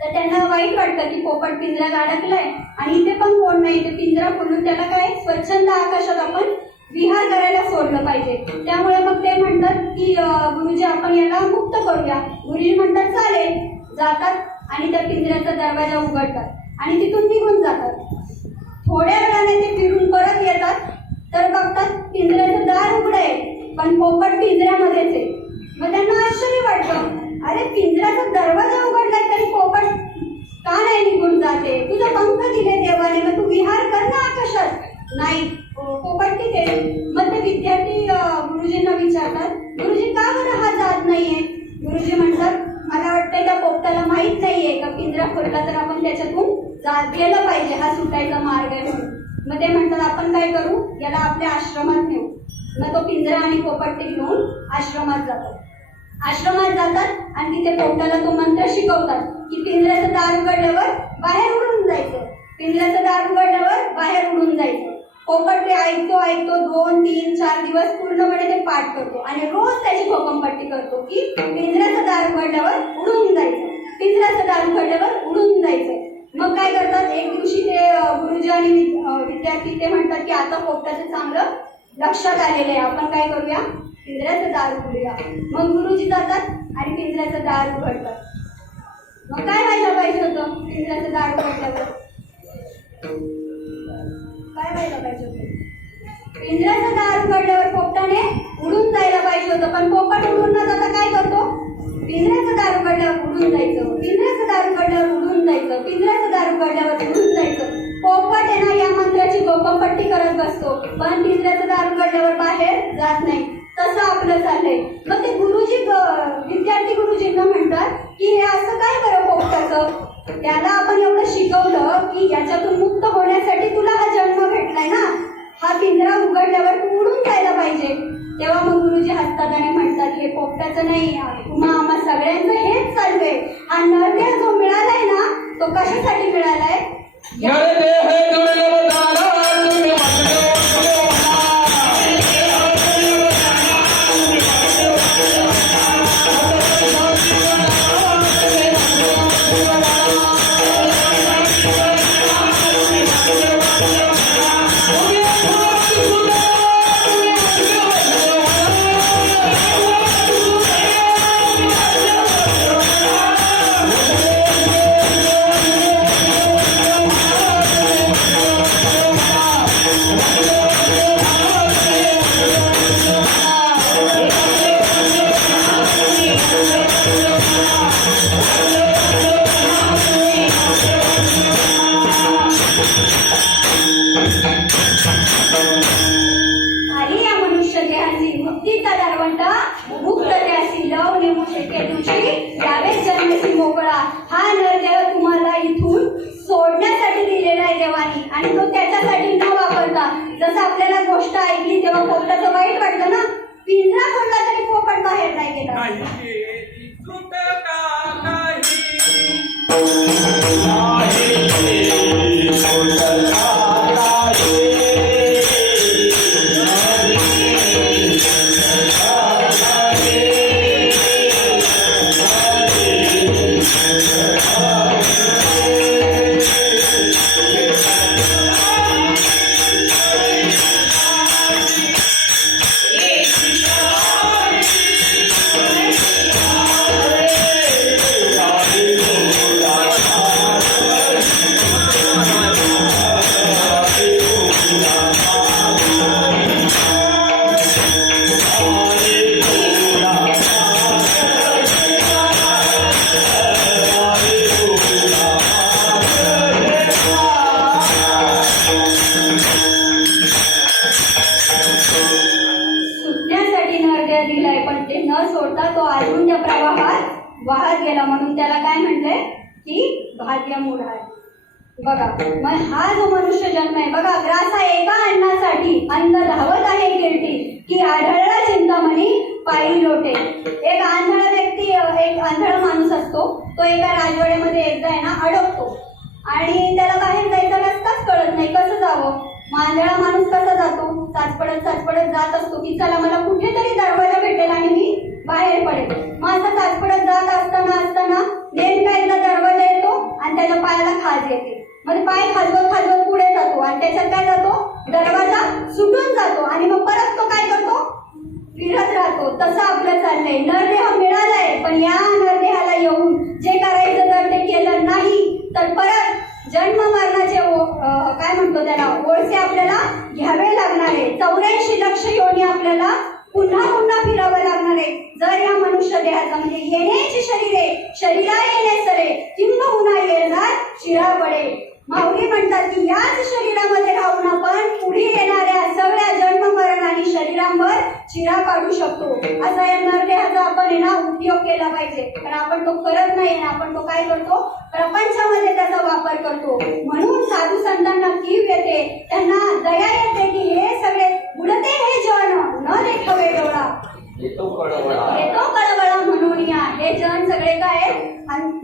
तर त्यांना वाईट वाटतं की पोपट पिंजऱ्यात अडकलाय आणि इथे पण कोण नाही, ते पिंजरा खोलून त्याला काय स्वच्छंद आकाशात आपण विहार करायला सोडलं पाहिजे. त्यामुळे मग ते म्हणतात की गुरुजी आपण याला मुक्त करूया. गुरुजी म्हणतात चालेल. जातात आणि त्या पिंजऱ्याचा दरवाजा उघडतात आणि तिथून निघून जातात. थोड्या वेळाने ते फिरून परत येतात तर बघतात पिंजऱ्याचं दार उघडं आहे पण पोपट पिंजऱ्यामध्येच आहे. मग त्यांना आश्चर्य वाटतं, अरे पिंजऱ्याचा दरवाजा उघडलाय तरी पोपट का नाही निघून जाते? तुझं पंख दिले देवाने, मग तू विहार कर ना आकाशात. नाही, पोपट तिथे. मग ते विद्यार्थी गुरुजींना विचारतात, गुरुजी का बरं हा जात नाहीये? गुरुजी म्हणतात, मला वाटतंय त्या पोपटाला माहित नाहीये का पिंजरा खोलला तर आपण त्याच्यातून गेलं पाहिजे, हा सुटायचा मार्ग आहे म्हणून. मग ते म्हणतात आपण काय करू, याला आपल्या आश्रमात नेऊ. मग तो पिंजरा आणि पोपट ते घेऊन आश्रमात जातात. आश्रमात जातात आणि तिथे पोपटाला तो मंत्र शिकवतात की पिंजऱ्याचं दार उघडल्यावर बाहेर उडून जायचं, पिंजऱ्याचं दार उघडल्यावर बाहेर उडून जायचं. पोपट ते ऐकतो 2, 3, 4 दिवस पूर्णपणे ते पाठ करतो आणि रोज त्याची घोकंपट्टी करतो की पिंजऱ्याचं दार उघडल्यावर उडून जायचं, पिंजऱ्याचं दार उघडल्यावर उडून जायचं. मग काय करतात, एक दिवशी ते गुरुजी आणि विद्यार्थी ते म्हणतात की आता पोपटाचं चांगलं लक्षात आलेलं आहे, आपण काय करूया, पिंजऱ्याचं दार उघडूया. मग गुरुजी जातात आणि पिंजऱ्याचं दार उघडतात. मग काय व्हायला पाहिजे होतं पिंजऱ्याचं दार उघडल्यावर? काय व्हायला पाहिजे होतं? दार उघडल्यावर पोपटाने उडून जायला पाहिजे होतं, पण पोपट उडून न जाता काय करतो? पिंजऱ्याचं दार उघडल्यावर उडून जायचं, पिंजऱ्याचं दार उघडल्यावर उडून जायचं, पिंजऱ्याचं दार उघडल्यावर उडून जायचं. पोपट आहे ना या मंत्राची गोपपट्टी करत बसतो, पण पिंजऱ्याचं दार उघडल्यावर बाहेर जात नाही. तसं आपलं चाललंय. मग ते गुरुजी विद्यार्थी गुरुजींना म्हणतात की हे असं काय बरं पोपटाचं? त्याला आपण एवढं शिकवलं की याच्यातून मुक्त होण्यासाठी तुला हा जन्म भेटलाय ना, हा पिंजरा उघडल्यावर तू उडून जायला पाहिजे. तेव्हा मग गुरुजी हसतात आणि म्हणतात हे पोपटाचं नाही, तुम्हा आम्हा सगळ्यांचं हेच चाललंय. हा नरदेह जो मिळालाय ना तो कशासाठी मिळालाय? नरदेह दुर्लभ दारा तुम्ही वाचलो आली या मनुष्य देहाची मुक्तीचा दरवंटा, मुक्त त्यासी लव नेमू शके तुझी यावे जन्मसी मोकळा. हा नरदेह तुम्हाला इथून सोडण्यासाठी दिलेला आहे देवानी, आणि तो त्याच्यासाठी न वापरता, जसं आपल्याला गोष्ट ऐकली तेव्हा पोपटाचं वाईट वाटलं ना, पिंजरा फोडला तरी पोपट बाहेर नाही गेला. सुटण्यासाठी नरदेह दिलाय, पण ते न सोडता तो अजून त्या प्रवाहात वाहत गेला. म्हणून त्याला काय म्हटलंय की भाग्य मूढ आहे. बघा मग हा जो मनुष्य जन्म आहे बघा, ग्रासा एका अन्नासाठी अन्न धावत आहे कीर्ती, की आढळला चिंतामणी पायी लोटे. एक आंधळा व्यक्ती, एक आंधळा माणूस असतो, तो एका राजवाड्यामध्ये एकदा आहे ना अडकतो आणि त्याला बाहेर जायचा रस्ताच कळत नाही, कसं जावं. आंधळा माणूस कसा जातो? चाचपडत जात असतो की चला मला कुठेतरी दरवाजा भेटेल आणि मी बाहेर पडेल. मग असं चाचपडत जात असताना नेमका एकदा दरवाजा येतो आणि त्याच्या पायाला खाज येते. मग पाय खाजवत पुढे जातो आणि त्याच्यात काय जातो? दरवाजा सुटून जातो आणि मग परत तो काय करतो? फिरत राहतो. तसं आपलं चाललंय. नरदेह मिळालाय, पण या नरदेहाला येऊन जे करायचं जर ते केलं नाही तर परत जन्म मरणाचे काय म्हणतो त्याला ओळसे आपल्याला घ्यावे लागणार आहे. 84 लक्ष योनी आपल्याला पुन्हा फिरावं लागणार आहे. जर या मनुष्य देहाचा म्हणजे येण्याची शरीरा येणे सरे किंबहुना येणार शिरा पडे. माऊली म्हणतात की याच शरीरामध्ये राहून आपण पुढे येणाऱ्या सगळ्या जन्म मरण आणि शरीरांवर चिरा पाडू शकतो. असा या नरदेहाचा आपण ना उपयोग केला पाहिजे, पण आपण तो करत नाही. आपण तो काय करतो? प्रपंचामध्ये त्याचा वापर करतो. म्हणून साधू संतांना कीव येते, त्यांना दया येते की हे सगळे बुडते हे जन न देखावे डोळा, येतो कळवळा म्हणून या. हे जन सगळे काय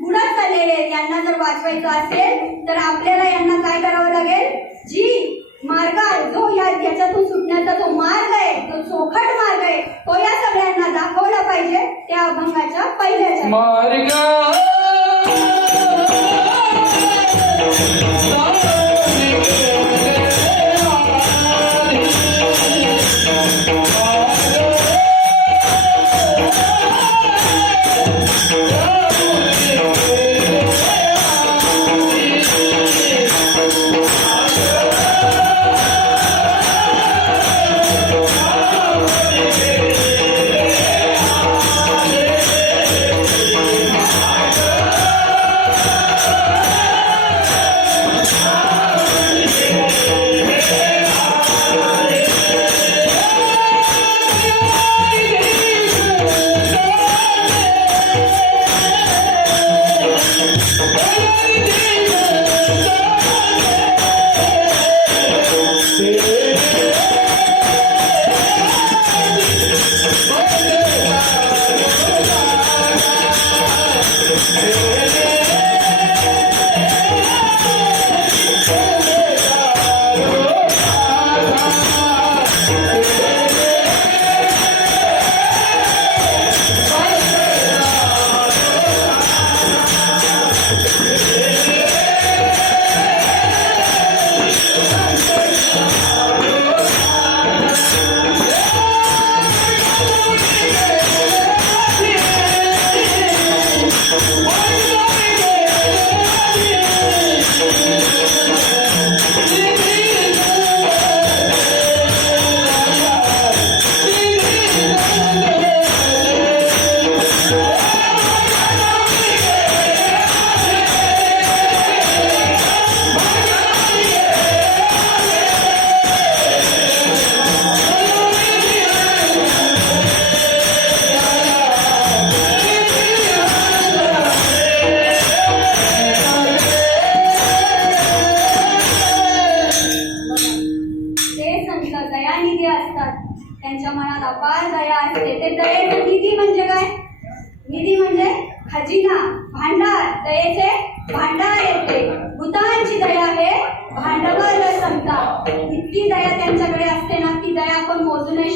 बुडत चाललेले, यांना जर वाचवायचं असेल तर आपल्याला यांना काय करावं लागेल? जी मार्ग जो याच्यातून सुटण्याचा जो मार्ग आहे, तो चोखट मार्ग आहे, तो या सगळ्यांना दाखवला पाहिजे. त्या अभंगाच्या पहिल्याच्या मार्ग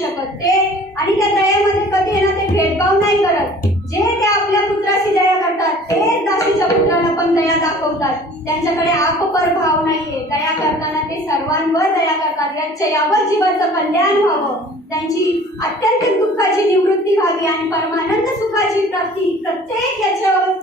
शकत ते, आणि त्या दयेमध्ये कधी ना ते भेदभाव नाही करत. जे ते आपल्या पुत्राशी दया करतात तेच दासीच्या पुत्राला पण दया दाखवतात. त्यांच्याकडे आपपर भाव नाहीये. दया करताना ते सर्वांवर दया करतात. यावर जीवाचं कल्याण व्हावं, त्यांची अत्यंत दुःखाची निवृत्ती व्हावी आणि परमानंद सुखाची प्राप्ती प्रत्येक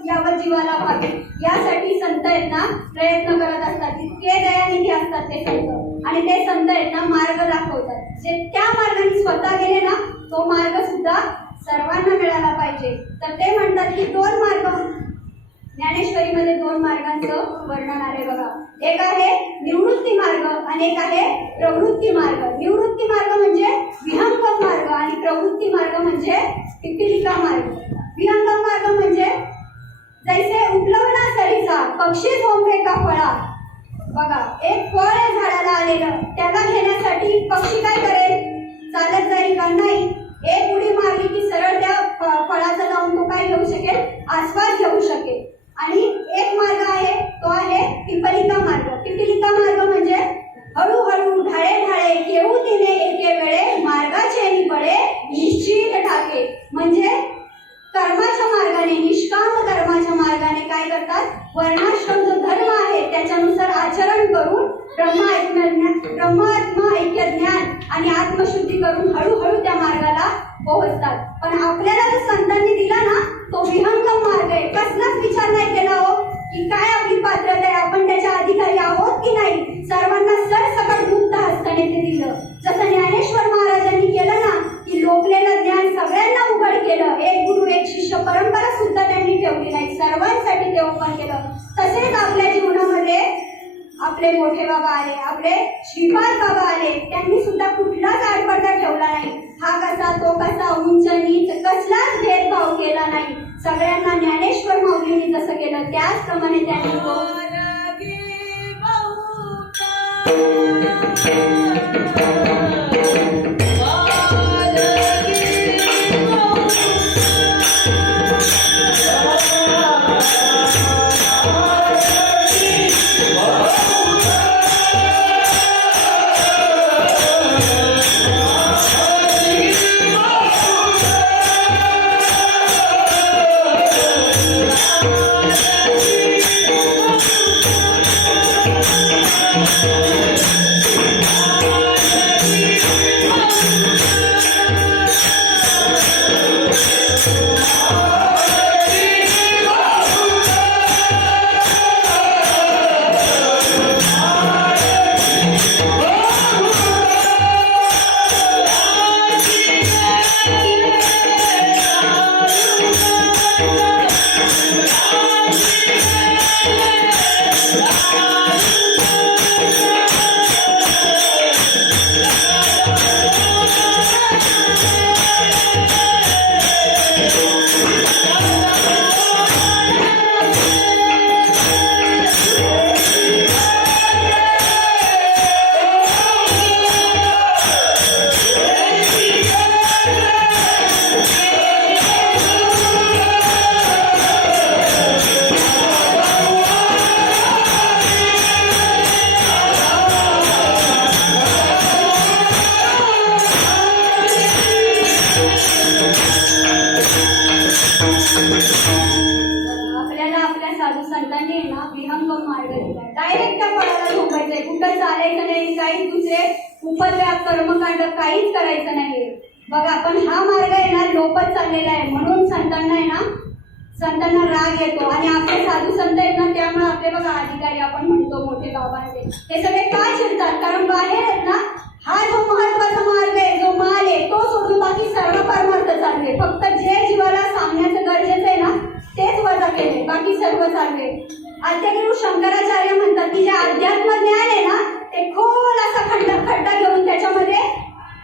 यावर जीवाला व्हावी, यासाठी संत आहेत ना प्रयत्न करत असतात. इतके दयानिधी असतात ते संत, आणि ते संत आहेत ना मार्ग दाखवतात. जे त्या मार्गाने स्वतः गेले ना तो मार्ग सुद्धा सर्वांना मिळाला पाहिजे. तर ते म्हणतात की 2 मार्ग, ज्ञानेश्वरीमध्ये 2 मार्गांचं वर्णन आहे बघा. एक आहे निवृत्ती मार्ग आणि एक आहे प्रवृत्ती मार्ग. निवृत्ती मार्ग म्हणजे विहंगम मार्ग आणि प्रवृत्ती मार्ग म्हणजे पिपीलिका मार्ग. विहंगम मार्ग म्हणजे जैसे उपलवना सरीचा पक्षी झोंबे का फळा. बघा, एक फळ आहे झाडाला आलेलं, त्याला घेण्यासाठी पक्षी काय करेल, चालत जाईल का, नाही. एक उडी मारली की सरळ त्या फळाचा जाऊन तो काय घेऊ शकेल, आस्वाद घेऊ शकेल. आणि एक मार्ग आहे तो आहे पिपलिका मार्ग. पिपलिका मार्ग म्हणजे हळूहळू ढाळे ढाळे केऊ तिने एके वेळे मार्गाचे निपळे निश्चित ठाके. म्हणजे कर्माच्या मार्गाने, निष्काम कर्माच्या मार्गाने काय करतात, वर्णाश्रम जो धर्म आहे त्याच्यानुसार आचरण करून ब्रह्मात्मा ऐक्य ज्ञान आणि आत्मशुद्धी करून हळूहळू त्या मार्गाला पोहोचतात. पण आपल्याला जो संतांनी दिला ना तो विहंगम मार्ग आहे. कसलाच विचार नाही केला हो की काय आपली पात्रता आहे, आपण त्याच्या अधिकारी आहोत की नाही. सर्वांना सरसकट मुक्त हस्ताने ते दिलं. जसं ज्ञानेश्वर महाराजांनी केलं ना की लोकलेलं ज्ञान सगळ्यांना उघड केलं. एक गुरु एक शिष्य परंपरा सुद्धा त्यांनी ठेवली नाही, सर्वांसाठी ते ओपन केलं. तसेच आपल्या जीवनामध्ये आपले मोठे बाबा आले, आपले श्रीपाद बाबा आले, त्यांनी सुद्धा कुठलाच आडपडदा ठेवला नाही. हा कसा तो कसा, उंच नीच कसलाच भेदभाव केला नाही. सगळ्यांना ज्ञानेश्वर माऊलींनी जसं केलं त्याचप्रमाणे त्यांनी तो आपल्याला आपल्या साधू संतांनी ना विहंगम मार्ग दिला. डायरेक्ट त्या फळाला झोपायचंय, कुठं चालायचं नाही, काही दुसरे उपद्व्याप कर्मकांड काहीच करायचं नाही. बघा, पण हा मार्ग आहे ना लोपच चाललेला आहे. म्हणून संतांना आहे ना, संतांना राग येतो. आणि आपले साधू संत आहेत ना त्यामुळे आपले बघा अधिकारी आपण म्हणतो मोठे बाबा हे सगळे का चिडतात, कारण बाहेर आहेत ना हा जो महत्वाचा मार्ग आहे, जो माल आहे तो सोडून बाकी सर्व परमार्थ चालले. फक्त जे जीवाला सांगण्याचं गरजेचं आहे ना तेच वजा केले, बाकी सर्व चालले. आद्यगुरु शंकराचार्य म्हणतात की जे अध्यात्म ज्ञान आहे ना ते खोल असा खड्डा घेऊन त्याच्यामध्ये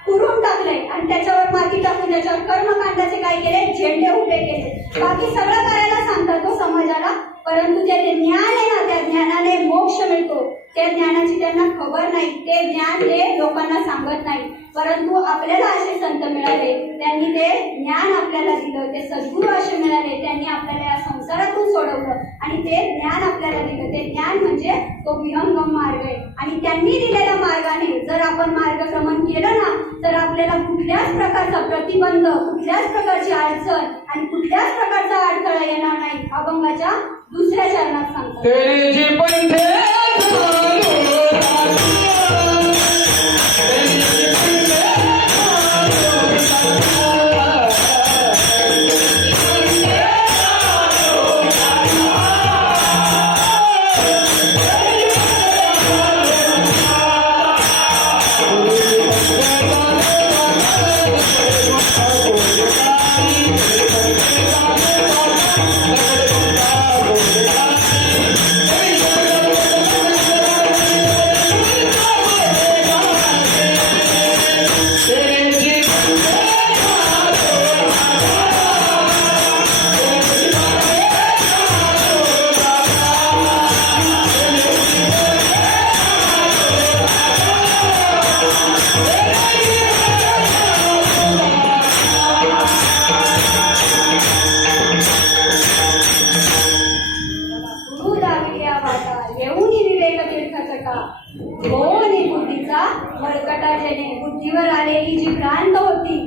पुरून टाकले आणि त्याच्यावर माती टाकून त्याच्यावर कर्मकांडाचे काय केले, झेंडे उभे केले. बाकी सगळं करायला सांगतात तो समाजाला, परंतु जे ज्ञान आहे ना त्या ज्ञानाने मोक्ष मिळतो त्या ज्ञानाची त्यांना खबर नाही. ते ज्ञान ते लोकांना सांगत नाही. परंतु आपल्याला असे संत मिळाले, त्यांनी ते ज्ञान आपल्याला दिलं. ते सद्गुरू असे मिळाले, त्यांनी आपल्याला या संसारातून सोडवलं आणि ते ज्ञान आपल्याला दिलं. ते ज्ञान म्हणजे तो विहंगम मार्ग आहे आणि त्यांनी दिलेल्या मार्गाने जर आपण मार्गक्रमण केलं ना तर आपल्याला कुठल्याच प्रकारचा प्रतिबंध, कुठल्याच प्रकारची अडचण आणि कुठल्याच प्रकारचा अडथळा येणार नाही. अभंगाच्या दुसऱ्या चरणात सांगतात. तेरे जी पंथे मळकटा जेणे बुद्धीवर आलेली जी भ्रांत होती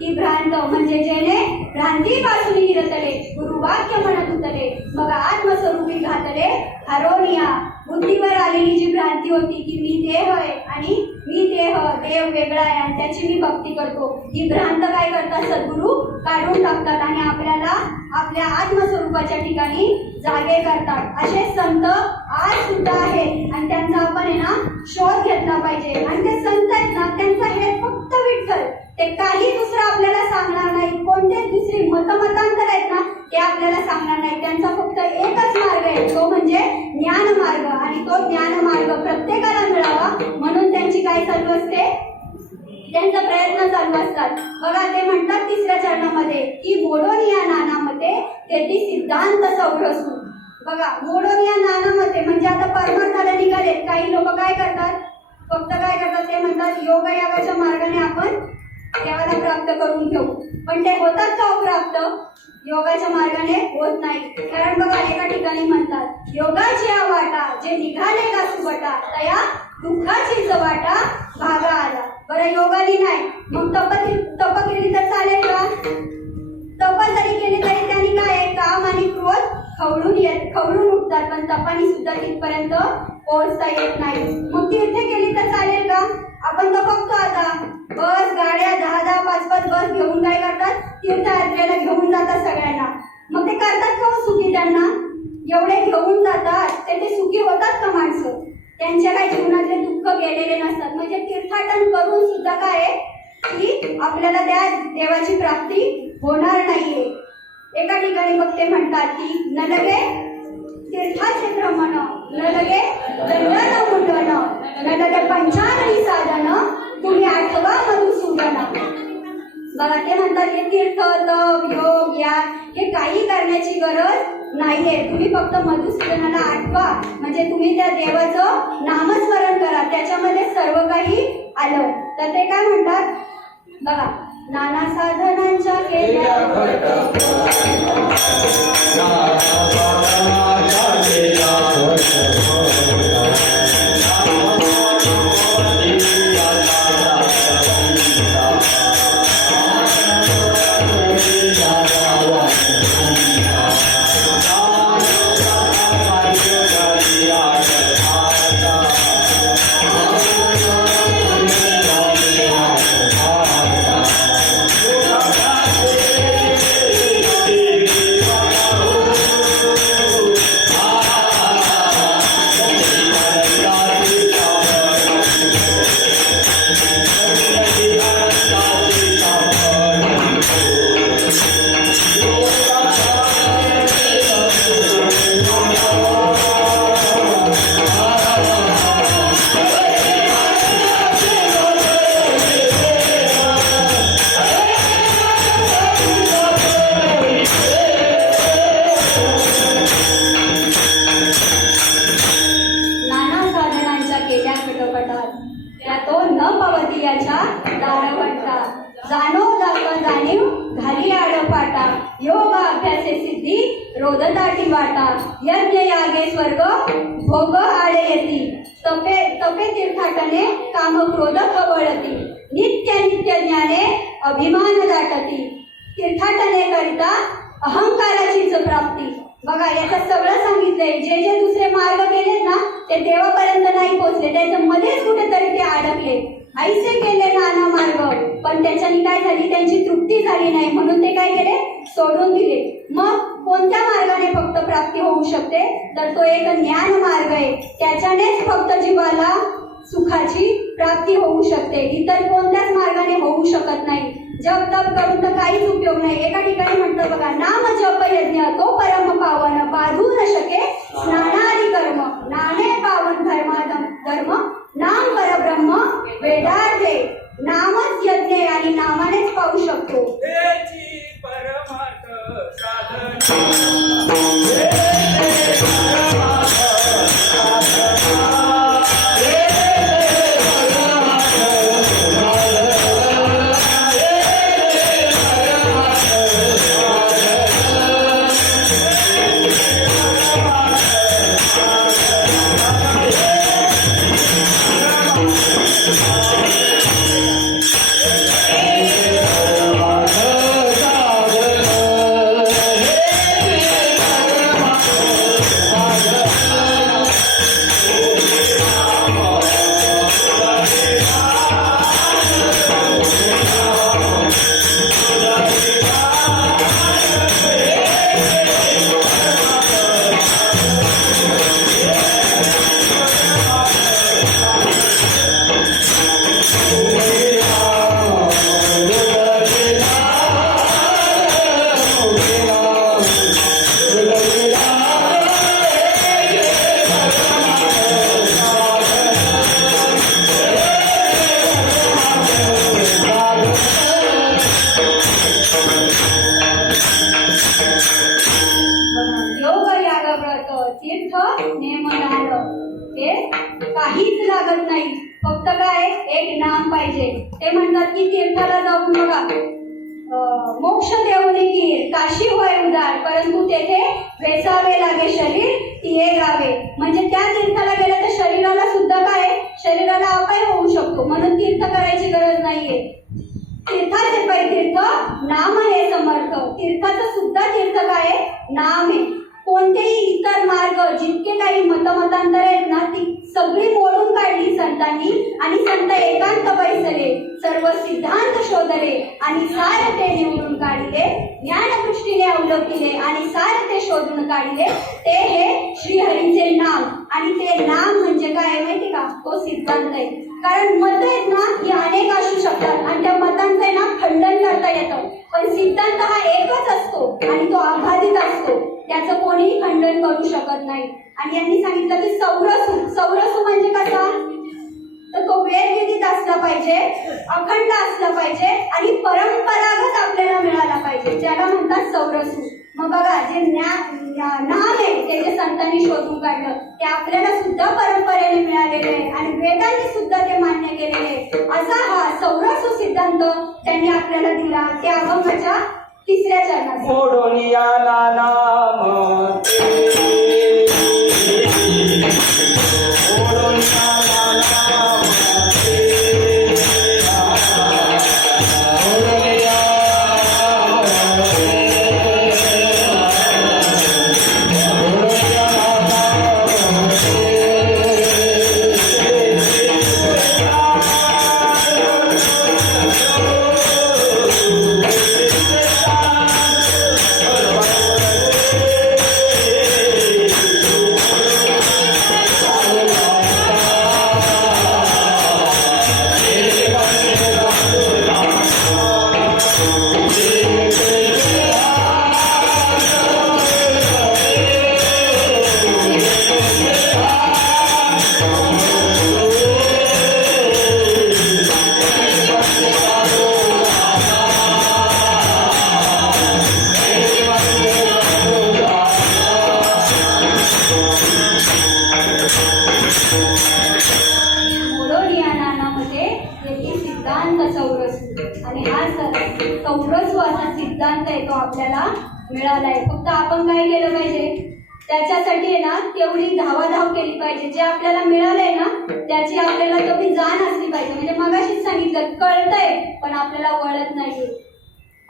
ती भ्रांत म्हणजे जेणे भ्रांतीपासून हिरतले गुरुवाक्य म्हणत उतले मग आत्मस्वरूपी घातले हरोनिया. बुद्धीवर आलेली जी भ्रांती होती की मी देह आहे आणि मी देव वेगळा आहे आणि त्याची मी भक्ती करतो, ही भ्रांत काय करतात सद्गुरू काढून टाकतात आणि आपल्याला आपल्या आत्मस्वरूपाच्या ठिकाणी जागे करतात. असे संत आज सुद्धा आहेत आणि त्यांचा आपण आहे ना शोध घेतला पाहिजे. आणि ते संत आहेत ना त्यांचा हे फक्त विठ्ठल, ते काही दुसरं आपल्याला सांगणार नाही. कोणतेच दुसरी मतमतांतर आहेत ना ते आपल्याला सांगणार नाही. त्यांचा फक्त एकच मार्ग आहे, तो म्हणजे ज्ञान मार्ग आणि तो ज्ञान मार्ग प्रत्येकाला मिळावा म्हणून त्यांची काय चालू असते, त्यांचा प्रयत्न चालू असतात. बघा ते म्हणतात तिसऱ्या चरणामध्ये की मोडोनिया नानामध्ये तेथे सिद्धांत सौरसू. बघा मोडोनिया नानामध्ये म्हणजे आता परमार्थाला निघाले काही लोक काय करतात, फक्त काय करतात ते म्हणतात योगयागाच्या मार्गाने आपण देवाला प्राप्त करून घेऊ, पण ते होतात का प्राप्त? योगाच्या मार्गाने होत नाही. कारण बघा एका ठिकाणी म्हणतात योगाची वाटा जे निघाले का सुबटा तया दुःखाची वाटा भागा आला. बरं योगाने नाही मग तप केली तर चालेल का? तप जरी केली तरी त्यांनी काय काम आणि क्रोध खवळून उठतात, पण तपानी सुद्धा तिथपर्यंत पोहोचता येत नाही. मग तीर्थ केली तर चालेल का? आपण तर बघतो आता बस गाड्या 10-10, 5-5 बस घेऊन काय करतात तीर्थयात्रेला घेऊन जातात सगळ्यांना. मग ते करतात का सुखी? त्यांना एवढे घेऊन जातात ते सुखी होतात का माणसं? त्यांच्या काही जीवनातले दुःख गेलेले नसतात. म्हणजे तीर्थाटन करून सुद्धा काय की आपल्याला त्या देवाची प्राप्ती होणार नाहीये. एका ठिकाणी मग ते म्हणतात की न लगे तीर्थाचे भ्रमण, न लगे दंडन मुंडन, न लगे पंचाननी साधन, तुम्ही आठवा मधुसूदन. बघा ते म्हणतात हे तीर्थ तप योग या हे काही करण्याची गरज नाहीये, तुम्ही फक्त मधुसूदनाला आठवा म्हणजे तुम्ही त्या देवाचं नामस्मरण करा, त्याच्यामध्ये सर्व काही आलं. तर ते काय म्हणतात बघा नाना साधनांच्या केल्या त्या तो न पवतियाच्या दारवंटा जाणो दाखवा जाणीव घाली आडपाटा योग अभ्यासे सिद्धी रोदताटी वाटा यज्ञ यागे स्वर्ग भोग आडे येती तपे तपे तीर्थाटने काम क्रोध कवळती नित्य नित्य ज्ञाने अभिमान दाटती तीर्थाटने करिता अहंकाराचीच प्राप्ती. बघा याच्यात सगळं सांगितलंय. जे जे दुसरे मार्ग केलेत ना ते देवापर्यंत नाही पोहोचले, त्याच्या मध्येच कुठेतरी ते अडकले. ऐसे केले नाना मार्ग पण त्याच्यानी काय झाली, त्यांची तृप्ती झाली नाही म्हणून ते काय केले, सोडून दिले. मग कोणत्या मार्गाने फक्त प्राप्ती होऊ शकते, तर तो एक ज्ञान मार्ग आहे. त्याच्यानेच फक्त जीवाला सुखाची प्राप्ती होऊ शकते, इतर कोणत्याच मार्गाने होऊ शकत नाही. जप तप करून तर काहीच उपयोग नाही. एका ठिकाणी म्हणतो बघा, नाम जप यज्ञ तो परम पावन बाधू न शके स्नानादी कर्म नामे पावन धर्म नाम परब्रह्म वेदार्थे नामच यज्ञ आणि नामानेच पाहू शकतो. परमार्थ साधन योग याग व्रत तीर्थ नेमनार हे काहीच लागत नाही. फक्त काय, एक नाम पाहिजे. ते म्हणतात की तीर्थाला जाऊन बघा, मोक्ष देऊनी कीर काशी होय उदार परंतु तेथे वेचावे लागे शरीर तिये गावे. म्हणजे त्या तीर्थाला गेलं तर शरीराला सुद्धा काय, शरीराला अपाय होऊ शकतो. म्हणून तीर्थ करायची गरज नाहीये. तीर्थाचे पै तीर्थ नाम हे समर्थ. तीर्थाचं सुद्धा तीर्थ काय आहे, नाम आहे. कोणतेही इतर मार्ग जितके काही मतमतांतर आहेत ना ती सगळी मोडून काढली संतांनी आणि संत एकांत बैसले सर्व सिद्धांत शोधले आणि सार ते निवडून काढले. ज्ञानदृष्टीने अवलोकिले आणि सार ते शोधून काढले. ते हे श्रीहरीचे नाम. आणि ते नाम म्हणजे काय माहिती का, तो सिद्धांत आहे. कारण मत आहेत ना ही अनेक असू शकतात आणि त्या मतांचं आहे ना खंडन करता येतं, पण सिद्धांत हा एकच असतो आणि तो अबाधित असतो. त्याचं कोणीही खंडन करू शकत नाही. आणि यांनी सांगितलं की सौरसू म्हणजे कसा, तर तो वेदविदित असला पाहिजे, अखंड असला पाहिजे आणि परंपरागत आपल्याला मिळाला पाहिजे, ज्याला म्हणतात सौरसू. मग बघा जे नाम आहे ते जे संतांनी शोधून काढलं ते आपल्याला सुद्धा परंपरेने मिळालेले आहे आणि वेदांनी सुद्धा ते मान्य केलेले. असा हा सौरसू सिद्धांत त्यांनी आपल्याला दिला. ते अभंगाच्या 3ऱ्या चरणात मोडोनिया नाम चौरसू. आणि हा चौरसू असा सिद्धांत आहे तो आपल्याला मिळालाय. फक्त आपण काय केलं पाहिजे, त्याच्यासाठी आहे ना तेवढी धावाधाव केली पाहिजे. जे आपल्याला मिळालंय ना त्याची आपल्याला तेवढी जाण असली पाहिजे. म्हणजे मगाशीच सांगितलं, कळतंय पण आपल्याला वळत नाहीये.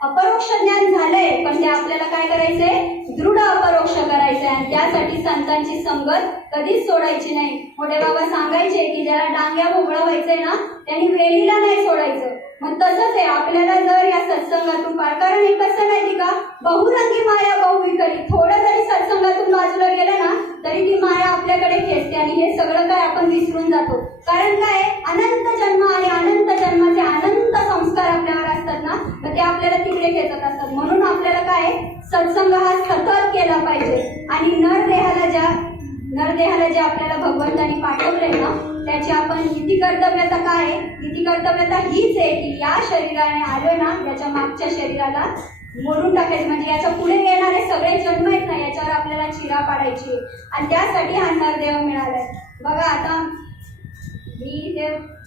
अपरोक्ष ज्ञान झालंय पण ते आपल्याला काय करायचंय, दृढ अपरोक्ष करायचंय. आणि त्यासाठी संतांची संगत कधीच सोडायची नाही. मोठे बाबा सांगायचे की ज्याला डांग्या भोगळा व्हायचंय ना त्यांनी वेलीला नाही सोडायचं. मग तसंच आहे आपल्याला जर या सत्संगातून कारण हे कसं माहिती का, बहुरंगी माया बहुविकली. थोडं जरी सत्संगातून बाजूला गेलं ना तरी ती माया आपल्याकडे खेचते आणि हे सगळं काय आपण विसरून जातो. कारण काय, अनंत जन्म आणि अनंत जन्माचे अनंत संस्कार आपल्यावर असतात ना, तर ते आपल्याला तिकडे खेचत असतात. म्हणून आपल्याला काय सत्संग हा सतत केला पाहिजे. आणि नरदेहाला जे आपल्याला भगवंतांनी पाठवलंय ना त्याची आपण नीती कर्तव्यता काय आहे, नीती कर्तव्यता हीच आहे की या शरीराने आलोय ना याच्या मागच्या शरीराला मोडून टाकायचं. म्हणजे याच्या पुढे येणारे सगळे जन्म आहेत ना याच्यावर आपल्याला चिरा पाडायची. आणि त्यासाठी हा नरदेह मिळालाय. बघा आता मी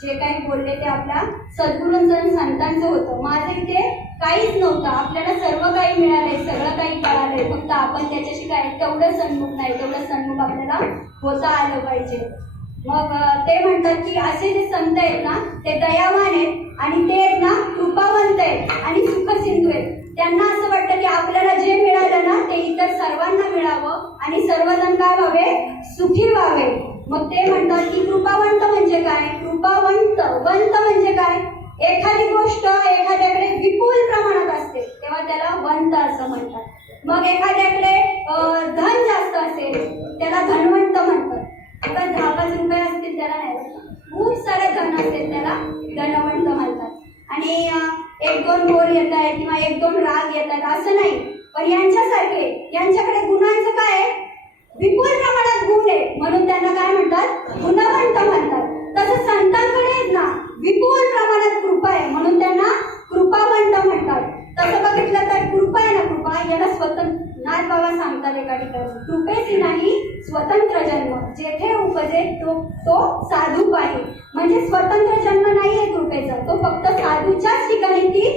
जे काही बोलले ते आपल्या सद्गुरूंचं संतांचं होतं. माझं इथे काहीच नव्हतं. आपल्याला सर्व काही मिळालंय, सगळं काही कळालंय. फक्त आपण त्याच्याशी काय तेवढं सन्मुख नाही, तेवढं सन्मुख आपल्याला होता आलं पाहिजे. मग ते म्हणतात की असे जे संत आहेत ना ते दयावान आहेत आणि ते आहेत ना कृपावंत आहेत आणि सुखसिंधू आहेत. त्यांना असं वाटतं की आपल्याला जे मिळालं ना ते इतर सर्वांना मिळावं आणि सर्वजण काय व्हावे, सुखी व्हावे. मग ते म्हणतात की कृपावंत म्हणजे काय, कृपावंत वंत म्हणजे काय, एखादी गोष्ट एखाद्याकडे विपुल प्रमाणात असते तेव्हा त्याला वंत असं म्हणतात. मग एखाद्याकडे धन जास्त असेल त्याला धनवंत म्हणतात. आता 10-5 रुपये असतील त्याला नाही, खूप सारे धन असेल त्याला धनवंत म्हणतात. आणि 1-2 बोल येत आहे किंवा 1-2 राग येत आहेत असं नाही. पण यांच्याकडे गुणांचं काय विपुल प्रमाणात गुण आहे म्हणून त्यांना काय म्हणतात, गुणवंत म्हणतात. तसं संतांकडे ना विपुल प्रमाणात कृपा आहे म्हणून त्यांना कृपावंत म्हणतात. तसं बघितलं तर कृपा आहे ना, कृपा याला स्वतंत्र नाथ बाबा सांगतात एका ठिकाणी, कृपेची नाही स्वतंत्र जन्म जेथे उपजे तो साधू पाहे. म्हणजे स्वतंत्र जन्म नाहीये कृपेचा, तो फक्त साधूच्याच ठिकाणी ती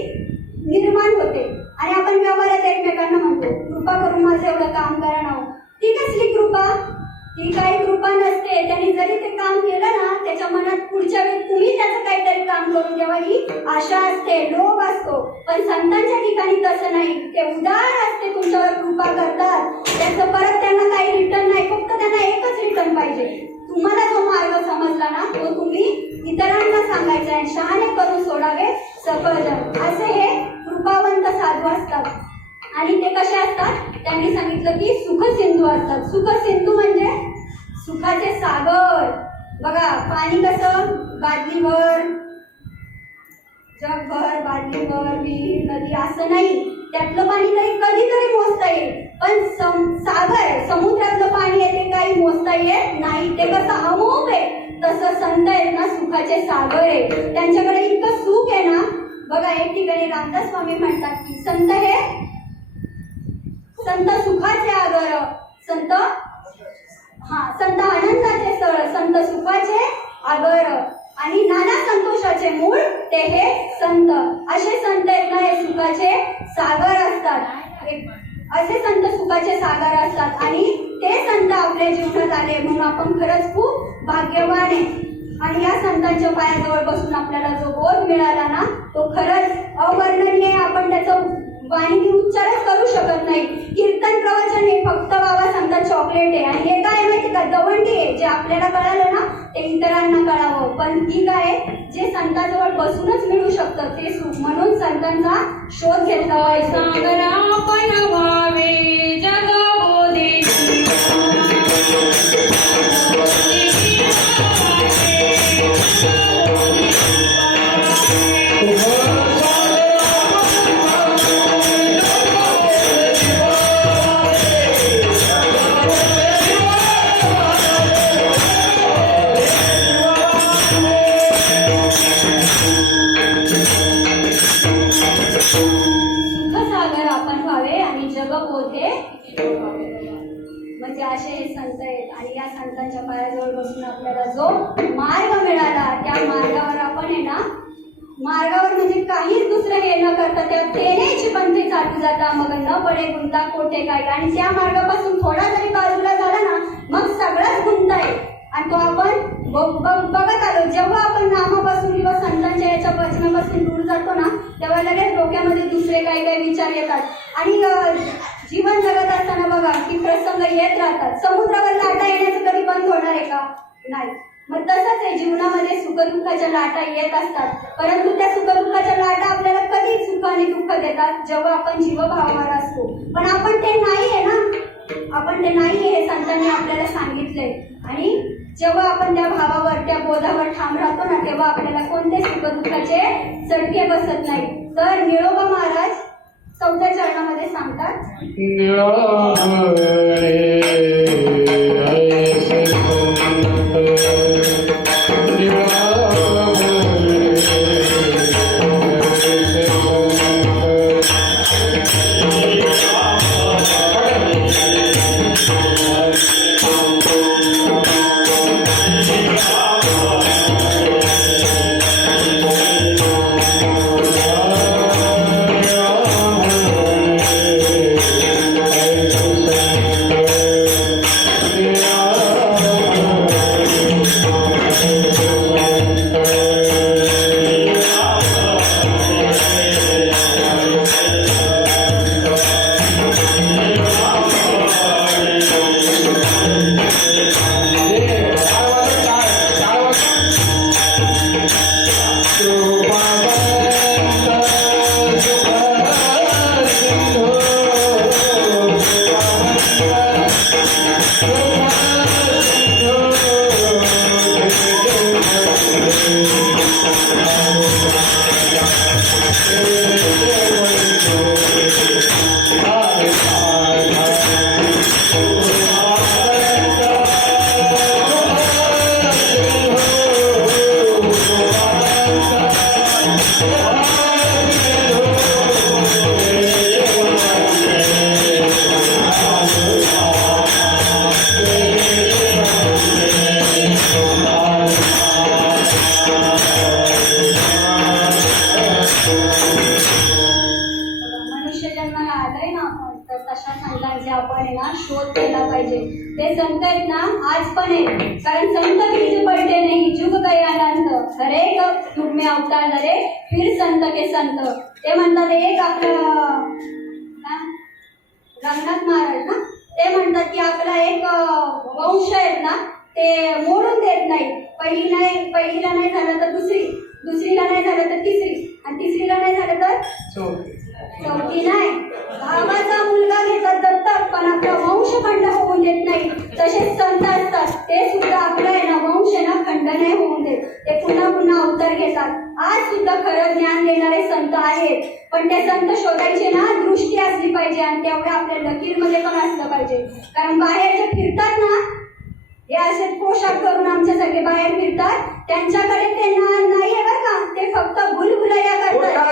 निर्माण होते. आणि आपण व्यवहारात एकमेकांना म्हणतो कृपा करून माझं एवढं काम करा ना, ती कसली कृपा, ती काही कृपा नसते. त्यांनी जरी ते काम केलं ना त्याच्या मनात पुढच्या वेळी तुम्ही त्याचं काहीतरी काम करून द्यावा ही आशा असते, लोभ असतो. पण संतांच्या ठिकाणी तसं नाही, ते उदार असते, तुमच्यावर कृपा करतात, त्याचं परत त्यांना काही रिटर्न नाही, फक्त त्यांना एकच रिटर्न पाहिजे. तुम्हाला जो मार्ग समजला ना तो तुम्ही इतरांना सांगायचा आहे, शहाणे करून सोडावे सकळ जग. असे हे कृपावंत साधू असतात. आणि ते कसे असतात, त्यांनी सांगितलं की सुखसिंधू असतात. सुखसिंधू म्हणजे सुखाचे सागर. बघा पाणी कसं बादलीभर, जगभर, बादलीभर, विहीर, नदी असं नाही, त्यातलं पाणी तरी कधीतरी मोजता येईल. पण सागर समुद्रातलं पाणी आहे ते काही मोजता येत नाही, ते कसं अमोघ आहे. तसं संत आहेत ना सुखाचे सागर आहे. त्यांच्याकडे इतकं सुख आहे ना. बघा एक ठिकाणी रामदास स्वामी म्हणतात की संत सुखाचे आगर, संत आनंदाचे स्थळ, संत सुखाचे आगर आणि नाना संतोषाचे मूळ ते हे संत. असे संत आहेत ना हे सुखाचे सागर असतात. असे संत सुखाचे सागर असतात आणि ते संत आपल्या जीवनात आले म्हणून आपण खरंच खूप भाग्यवान आहे. आणि या संतांच्या पायाजवळ बसून आपल्याला जो बोध मिळाला ना तो खरंच अवर्णनीय. आपण त्याचं वाणीने उच्चारच करू शकत नाही. कीर्तन प्रवचन हे फक्त बाबा सांगतात चॉकलेट आहे आणि हे काय माहिती का, दवंडी आहे. जे आपल्याला कळालं ना ते इतरांना कळावं. पण ही काय जे संतांजवळ बसूनच मिळू शकतं ते सुख. म्हणून संतांचा शोध घेतला पाहिजे. सागरापण व्हावे जगबोधी सुखसागर आपण व्हावे आणि जगबोधे म्हणजे असे हे संत आहेत. आणि या संतांच्या पायाजवळ बसून आपल्याला जो मार्ग मिळाला त्या मार्गावर आपण आहे ना मार्गावर म्हणजे काहीच दुसरं हे न करता त्या तेनेची पंथी चालू जाता, मग न पडे गुंता कोठे काय, आणि त्या मार्गापासून थोडा जरी बाजूला झाला ना मग सगळंच गुंता आहे. आणि तो आपण बघत आलो, जेव्हा आपण नामापासून किंवा संतांच्या याच्या वचनापासून दूर जातो ना तेव्हा लगेच डोक्यामध्ये दुसरे काही काही विचार येतात. आणि जीवन जगत असताना बघा की प्रसंग येत राहतात. समुद्रावर लाटा येण्याचं कधी बंद होणार आहे का? नाही. मग तसंच आहे, जीवनामध्ये सुखदुःखाच्या लाटा येत असतात, परंतु त्या सुखदुःखाच्या लाटा आपल्याला कधी सुख आणि दुःख देतात जेव्हा आपण जीवभावावर असतो. पण आपण ते नाही आहे ना, आपण ते नाही हे संतांनी आपल्याला सांगितलंय. आणि जेव्हा आपण त्या भावावर त्या बोधावर ठाम राहतो ना तेव्हा आपल्याला कोणते सुखदुःखाचे चटके बसत नाही. तर निळोबा महाराज 4थ्या चरणामध्ये सांगतात, शोध केला पाहिजे. ते संत आहेत ना आज पण आहेत, कारण संत बीज पलटे नाही जुग गया अनंत, हरेक युग में अवतार धरे फिर संत के संत. ते म्हणतात एक आपलं रंगनाथ महाराज ना ते म्हणतात की आपला एक वंश आहेत ना ते मोडून देत नाही. पहिलीला नाही झालं तर दुसरी, दुसरीला नाही झालं तर तिसरी, आणि तिसरीला नाही झालं तर चौथी नाही. भावाचा मुलगा घेतात दत्तक पण आपला वंश खंड होऊन देत नाही. तसेच संत असतात ते सुद्धा आपला आहे ना वंश ना खंड नाही होऊन देत, ते पुन्हा पुन्हा अवतार घेतात. आज सुद्धा खरं ज्ञान देणारे संत आहेत, पण ते संत शोधायचे ना दृष्टी असली पाहिजे आणि तेवढं आपल्या लकीरमध्ये पण असलं पाहिजे. कारण बाहेर जे फिरतात ना हे असे पोशाख करून आमच्यासारखे बाहेर फिरतात, त्यांच्याकडे ते नाही आहे बरं का, ते फक्त भुलभुलैया करतात.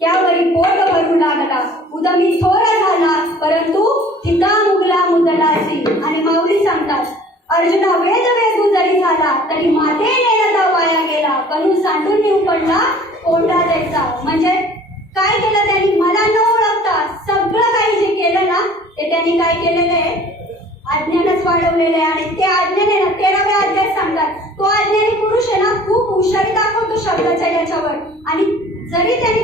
त्यावरी पोट भरू लागला, उदमी थोर झाला परंतु थिता मुगला मुदलासी. आणि माऊली सांगतात, अर्जुना वेद वेदू जरी झाला तरी माते नेला वाया गेला, कणू सांडून नेऊ पडला कोंडा द्यायचा. म्हणजे काय केलं त्यांनी, मला न ओळखता सगळं काही जे केलं ना ते त्यांनी काय केलेलं आहे, अज्ञानच वाढवलेलं आहे. आणि ते अज्ञान आहे ना 13व्या अध्यायात सांगतात, तो अज्ञानी पुरुष आहे ना खूप हुशारी दाखवतो शब्दाच्या याच्यावर, आणि जरी त्यांनी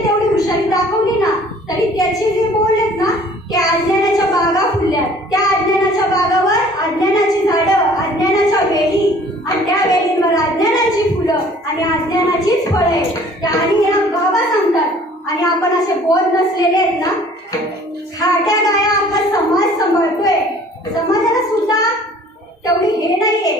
तरी त्याचे जे बोल आहेत ना ते अज्ञानाच्या बागा फुलल्यात. त्या अज्ञानाच्या बागावर अज्ञानाची झाडं, अज्ञानाच्या वेली आणि त्या वेलींवर अज्ञानाची फुलं आणि अज्ञानाचीच फळं आहेत. त्या आणि या बाबा सांगतात. आणि आपण असे बोध नसलेले आहेत ना, खाट्या गाया आपण समाज सांभाळतोय. समाजाला सुद्धा तेवढी हे नाहीये,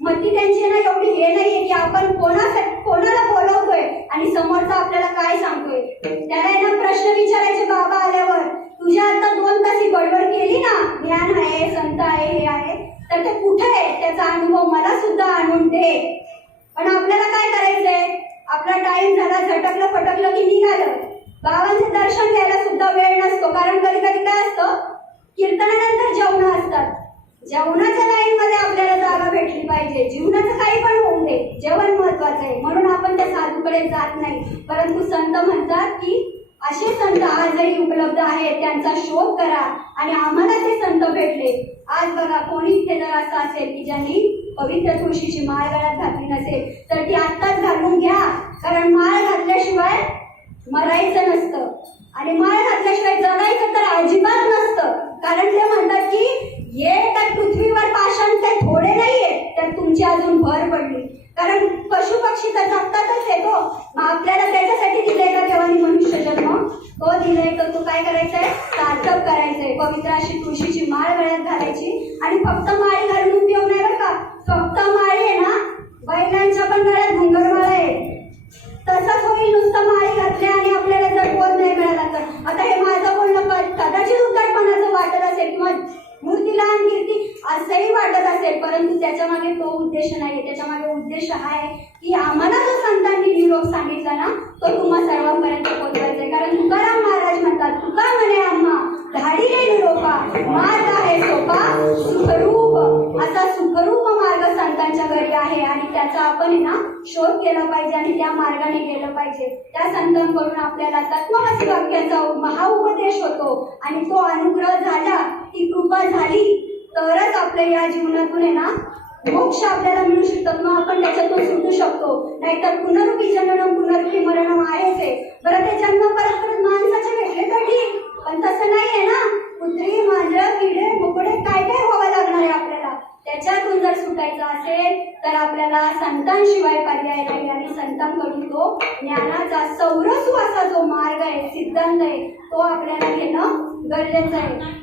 मती त्यांची ना एवढी हे नाहीये की आपण कोणाला बोलवतोय आणि समोरचा आपल्याला काय सांगतोय. त्याला ना प्रश्न विचारायचे बाबा आल्यावर, तुझ्या आता 2 तास ही बडबड केली ना, ज्ञान आहे, संत आहे, हे आहे, तर ते कुठे आहे त्याचा अनुभव मला सुद्धा आणून दे. पण आपल्याला काय करायचंय, आपला टाइम झाला, झटकलं फटकलं की निघालं. बाबांचे दर्शन घ्यायला सुद्धा वेळ नसतो. कारण कधी कधी काय असतं, कीर्तनानंतर जेवण असतात. जेवणाच्या लाईन मध्ये आपल्याला जागा भेटली पाहिजे. जीवनाचं काही पण होऊ दे, जेवण महत्वाचं आहे. म्हणून आपण त्या साधूकडे जात नाही. परंतु संत म्हणतात की असे संत आजही उपलब्ध आहेत, त्यांचा शोध करा. आणि आम्हाला ते संत भेटले. आज बघा, कोणी इथे जर असं असेल की ज्यांनी पवित्र तुळशीची माळ गळ्यात घातली नसेल तर ती आत्ताच घालून घ्या. कारण माळ घातल्याशिवाय मरायचं नसतं आणि माळ घातल्याशिवाय जगायचं तर अजिबात नसतं. कारण ते म्हणतात की ये तर पृथ्वीवर पाषाण काही थोडे नाहीये, तर तुमची अजून भर पडली. कारण पशु पक्षी तर जगतातच येतो. मग आपल्याला त्याच्यासाठी दिलंय का देवानी मनुष्य जन्म? तो दिलाय तर तो काय करायचंय, सार्थक करायचंय. पवित्र अशी तुळशीची माळ गळ्यात घालायची. आणि फक्त माळ घालून उपयोग नाही बरं का, फक्त माळ आहे ना, बैलांच्या पण गळ्यात घुंगरमाळा आहे. तसंच होईल नुसतं माळी घातल्या आणि आपल्याला जर बोध नाही मिळाला तर. आता हे माझं बोलणं कदाचित उद्धटपणाचं वाटत असेल किंवा मूर्तीला आणि कीर्ती असंही वाटत असेल, परंतु त्याच्या मागे तो उद्देश नाही. त्याच्या मागे उद्देश हा आहे की आम्हाला जो संतांनी निरोप सांगितला ना, तो तुम्हा सर्वांपर्यंत पोहोचवायचा आहे. कारण तुकाराम महाराज म्हणतात, तुका म्हणे आम्हा धाडीले निरोपा, मार्ग आहे सोपा सुखरूप. असा सुखरूप मार्ग संतांच्या घरी आहे आणि त्याचा आपण ना शोध केला पाहिजे आणि त्या मार्गाने गेलं पाहिजे. त्या संतांकडून आपल्याला तत्वमसी वाक्याचा महाउपदेश होतो आणि तो अनुग्रह झाला, ती कृपा झाली तरच आपल्या या जीवनातून आहे ना मोक्ष आपल्याला मिळू शकतात. मग आपण त्याच्यातून सुटू शकतो. नाहीतर पुनरुपी जननम पुनरुपी मरणम आहेच आहे. बरं, ते जन्म परत परत माणसाचे भेटले तर ठीक, पण तसं नाहीये ना. कुत्री, मांजरं, किडे, बोकडे काय काय व्हावं लागणार आहे आपल्याला. त्याच्यातून जर सुटायचं असेल तर आपल्याला संतांशिवाय पर्याय नाही. आणि संतांकडून तो ज्ञानाचा सौरसू असा जो मार्ग आहे, सिद्धांत आहे, तो आपल्याला घेणं गरजेचं आहे.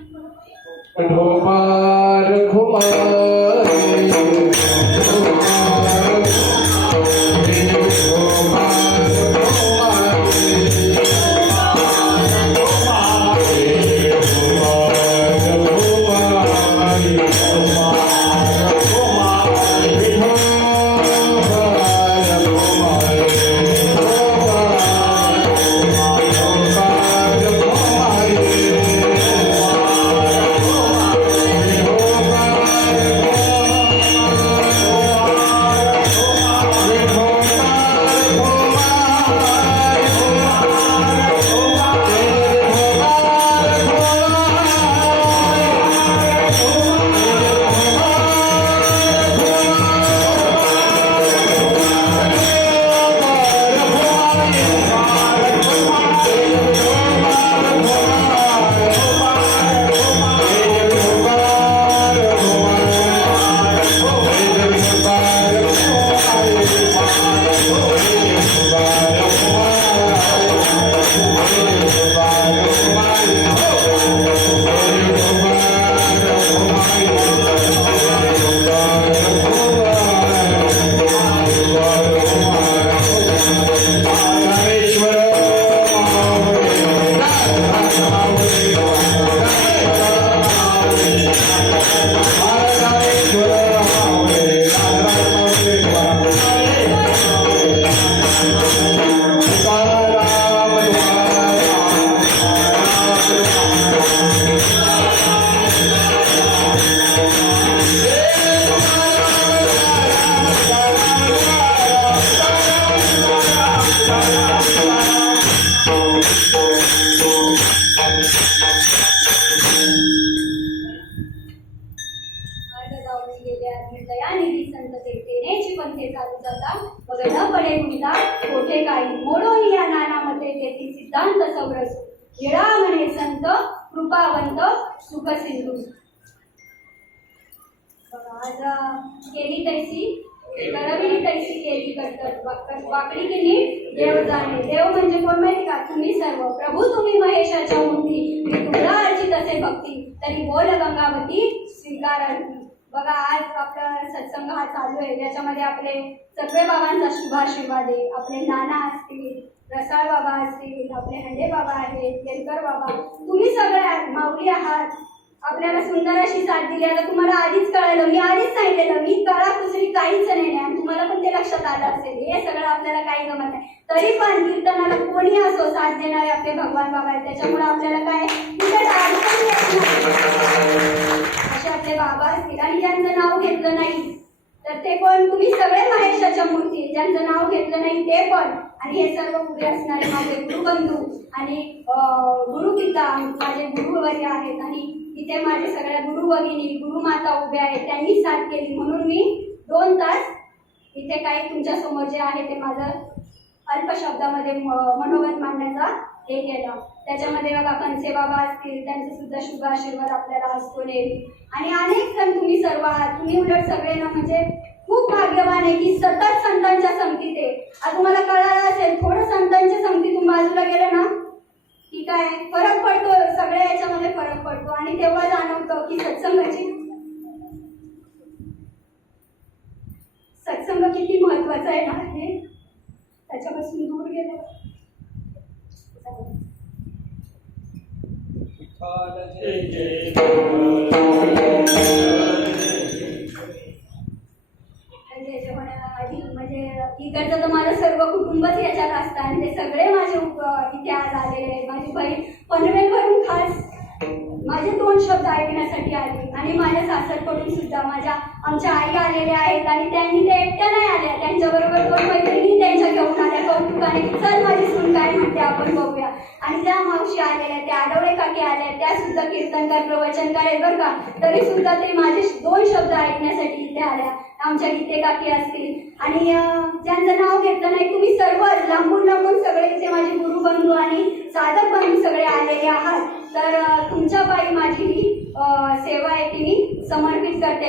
येळा म्हणे संत कृपावंत सुखसिंधू. आज केली तैसी करविली तैसी केली कटकट वाकडी केली देव जाणे. देव म्हणजे कोण माहिती का? तुम्ही सर्व. प्रभू तुम्ही महेशाच्या मूर्ती, मी तुला अर्चित असे भक्ती, तरी बोल गंगावती स्वीकार आरती. बघा आज आपला सत्संग हा चालू आहे, ज्याच्यामध्ये आपले सगळे बाबांचा शुभाशीर्वाद आहे. आपले नाना असतील, रसाळ बाबा असतील, आपले हंडे बाबा आहेत, केलकर बाबा, तुम्ही सगळे माऊली आहात. आपल्याला सुंदर अशी साथ दिली. आता तुम्हाला आधीच कळालं, मी आधीच सांगितलेलं, मी कळा दुसरी काहीच नाही आणि तुम्हाला पण ते लक्षात आलं असेल. हे सगळं आपल्याला काही जमत नाही, तरी पण कीर्तनाला कोणी असो साथ देणारे आपले भगवान बाबा आहेत. त्याच्यामुळे आपल्याला काय कुठे अडचण येत नाही. असे आपले बाबा असतील आणि ज्यांचं नाव घेतलं नाही तर ते पण तुम्ही सगळे महेशाच्या मूर्ती, ज्यांचं नाव घेतलं नाही ते पण. आणि हे सर्व पुढे असणारे माझे गुरुबंधू आणि गुरुपिता माझे गुरुवर्य आहेत. आणि इथे माझे सगळ्या गुरु भगिनी गुरुमाता उभ्या आहेत, त्यांनी साथ केली म्हणून मी 2 तास इथे काही तुमच्या समोर जे आहे ते माझं अल्प शब्दामध्ये मनोगत मांडण्याचा हे केला. त्याच्यामध्ये बघा कंसे बाबा असतील, त्यांचे सुद्धा शुभ आशीर्वाद आपल्याला असतो नेहमी. आणि अनेक जण तुम्ही सर्व आहात. तुम्ही उलट सगळे ना म्हणजे खूप भाग्यवान आहे की सतत संतांच्या संगतीत आहे. आता तुम्हाला कळालं असेल, थोडं संतांच्या संगतीतून बाजूला गेलं ना की काय फरक पडतो, सगळ्या याच्यामध्ये फरक पडतो. आणि तेव्हा जाणवतं की सत्संग किती महत्वाचा आहे ना, हे त्याच्यापासून दूर गेलं. म्हणजे इकडचं तर माझं सर्व कुटुंबच याच्यात असतं आणि ते सगळे माझे इथे आज आलेले आहेत. माझी बहीण पनवेलवरून खास माझे 2 शब्द ऐकण्यासाठी आली. आणि माझ्या सासरकडून सुद्धा आमच्या आई आलेल्या आहेत. आणि त्यांनी ते एकट्या नाही आल्या, त्यांच्याबरोबर 2 मैत्रिणी त्यांच्या घेऊन आल्या कौतुकाने, चल माझी सून काय म्हणते आपण बघूया. आणि त्या मावशी आलेल्या, त्या आडवळे काकी आल्या, त्या सुद्धा कीर्तनकार प्रवचनकार आहे बरं का, तरी सुद्धा ते माझे 2 शब्द ऐकण्यासाठी इथे आल्या. आमच्या गीते काकी असतील आणि ज्यांचं नाव घेतलं नाही तुम्ही सर्व लांबून लांबून सगळे इथे माझे गुरुबंधू आणि साधक बंधू सगळे आलेले आहात. तर तुमच्या पायी माझी ही सेवा आहे ती मी समर्पित करते.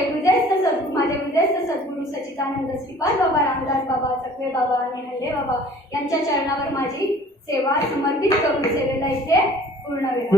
माझे हृदयस्थ सद्गुरू सच्चिदानंद श्रीपाद बाबा, रामदास बाबा, चकवे बाबा आणि हंडे बाबा यांच्या चरणावर माझी सेवा समर्पित करून सेवेला इथे पूर्ण वेळ.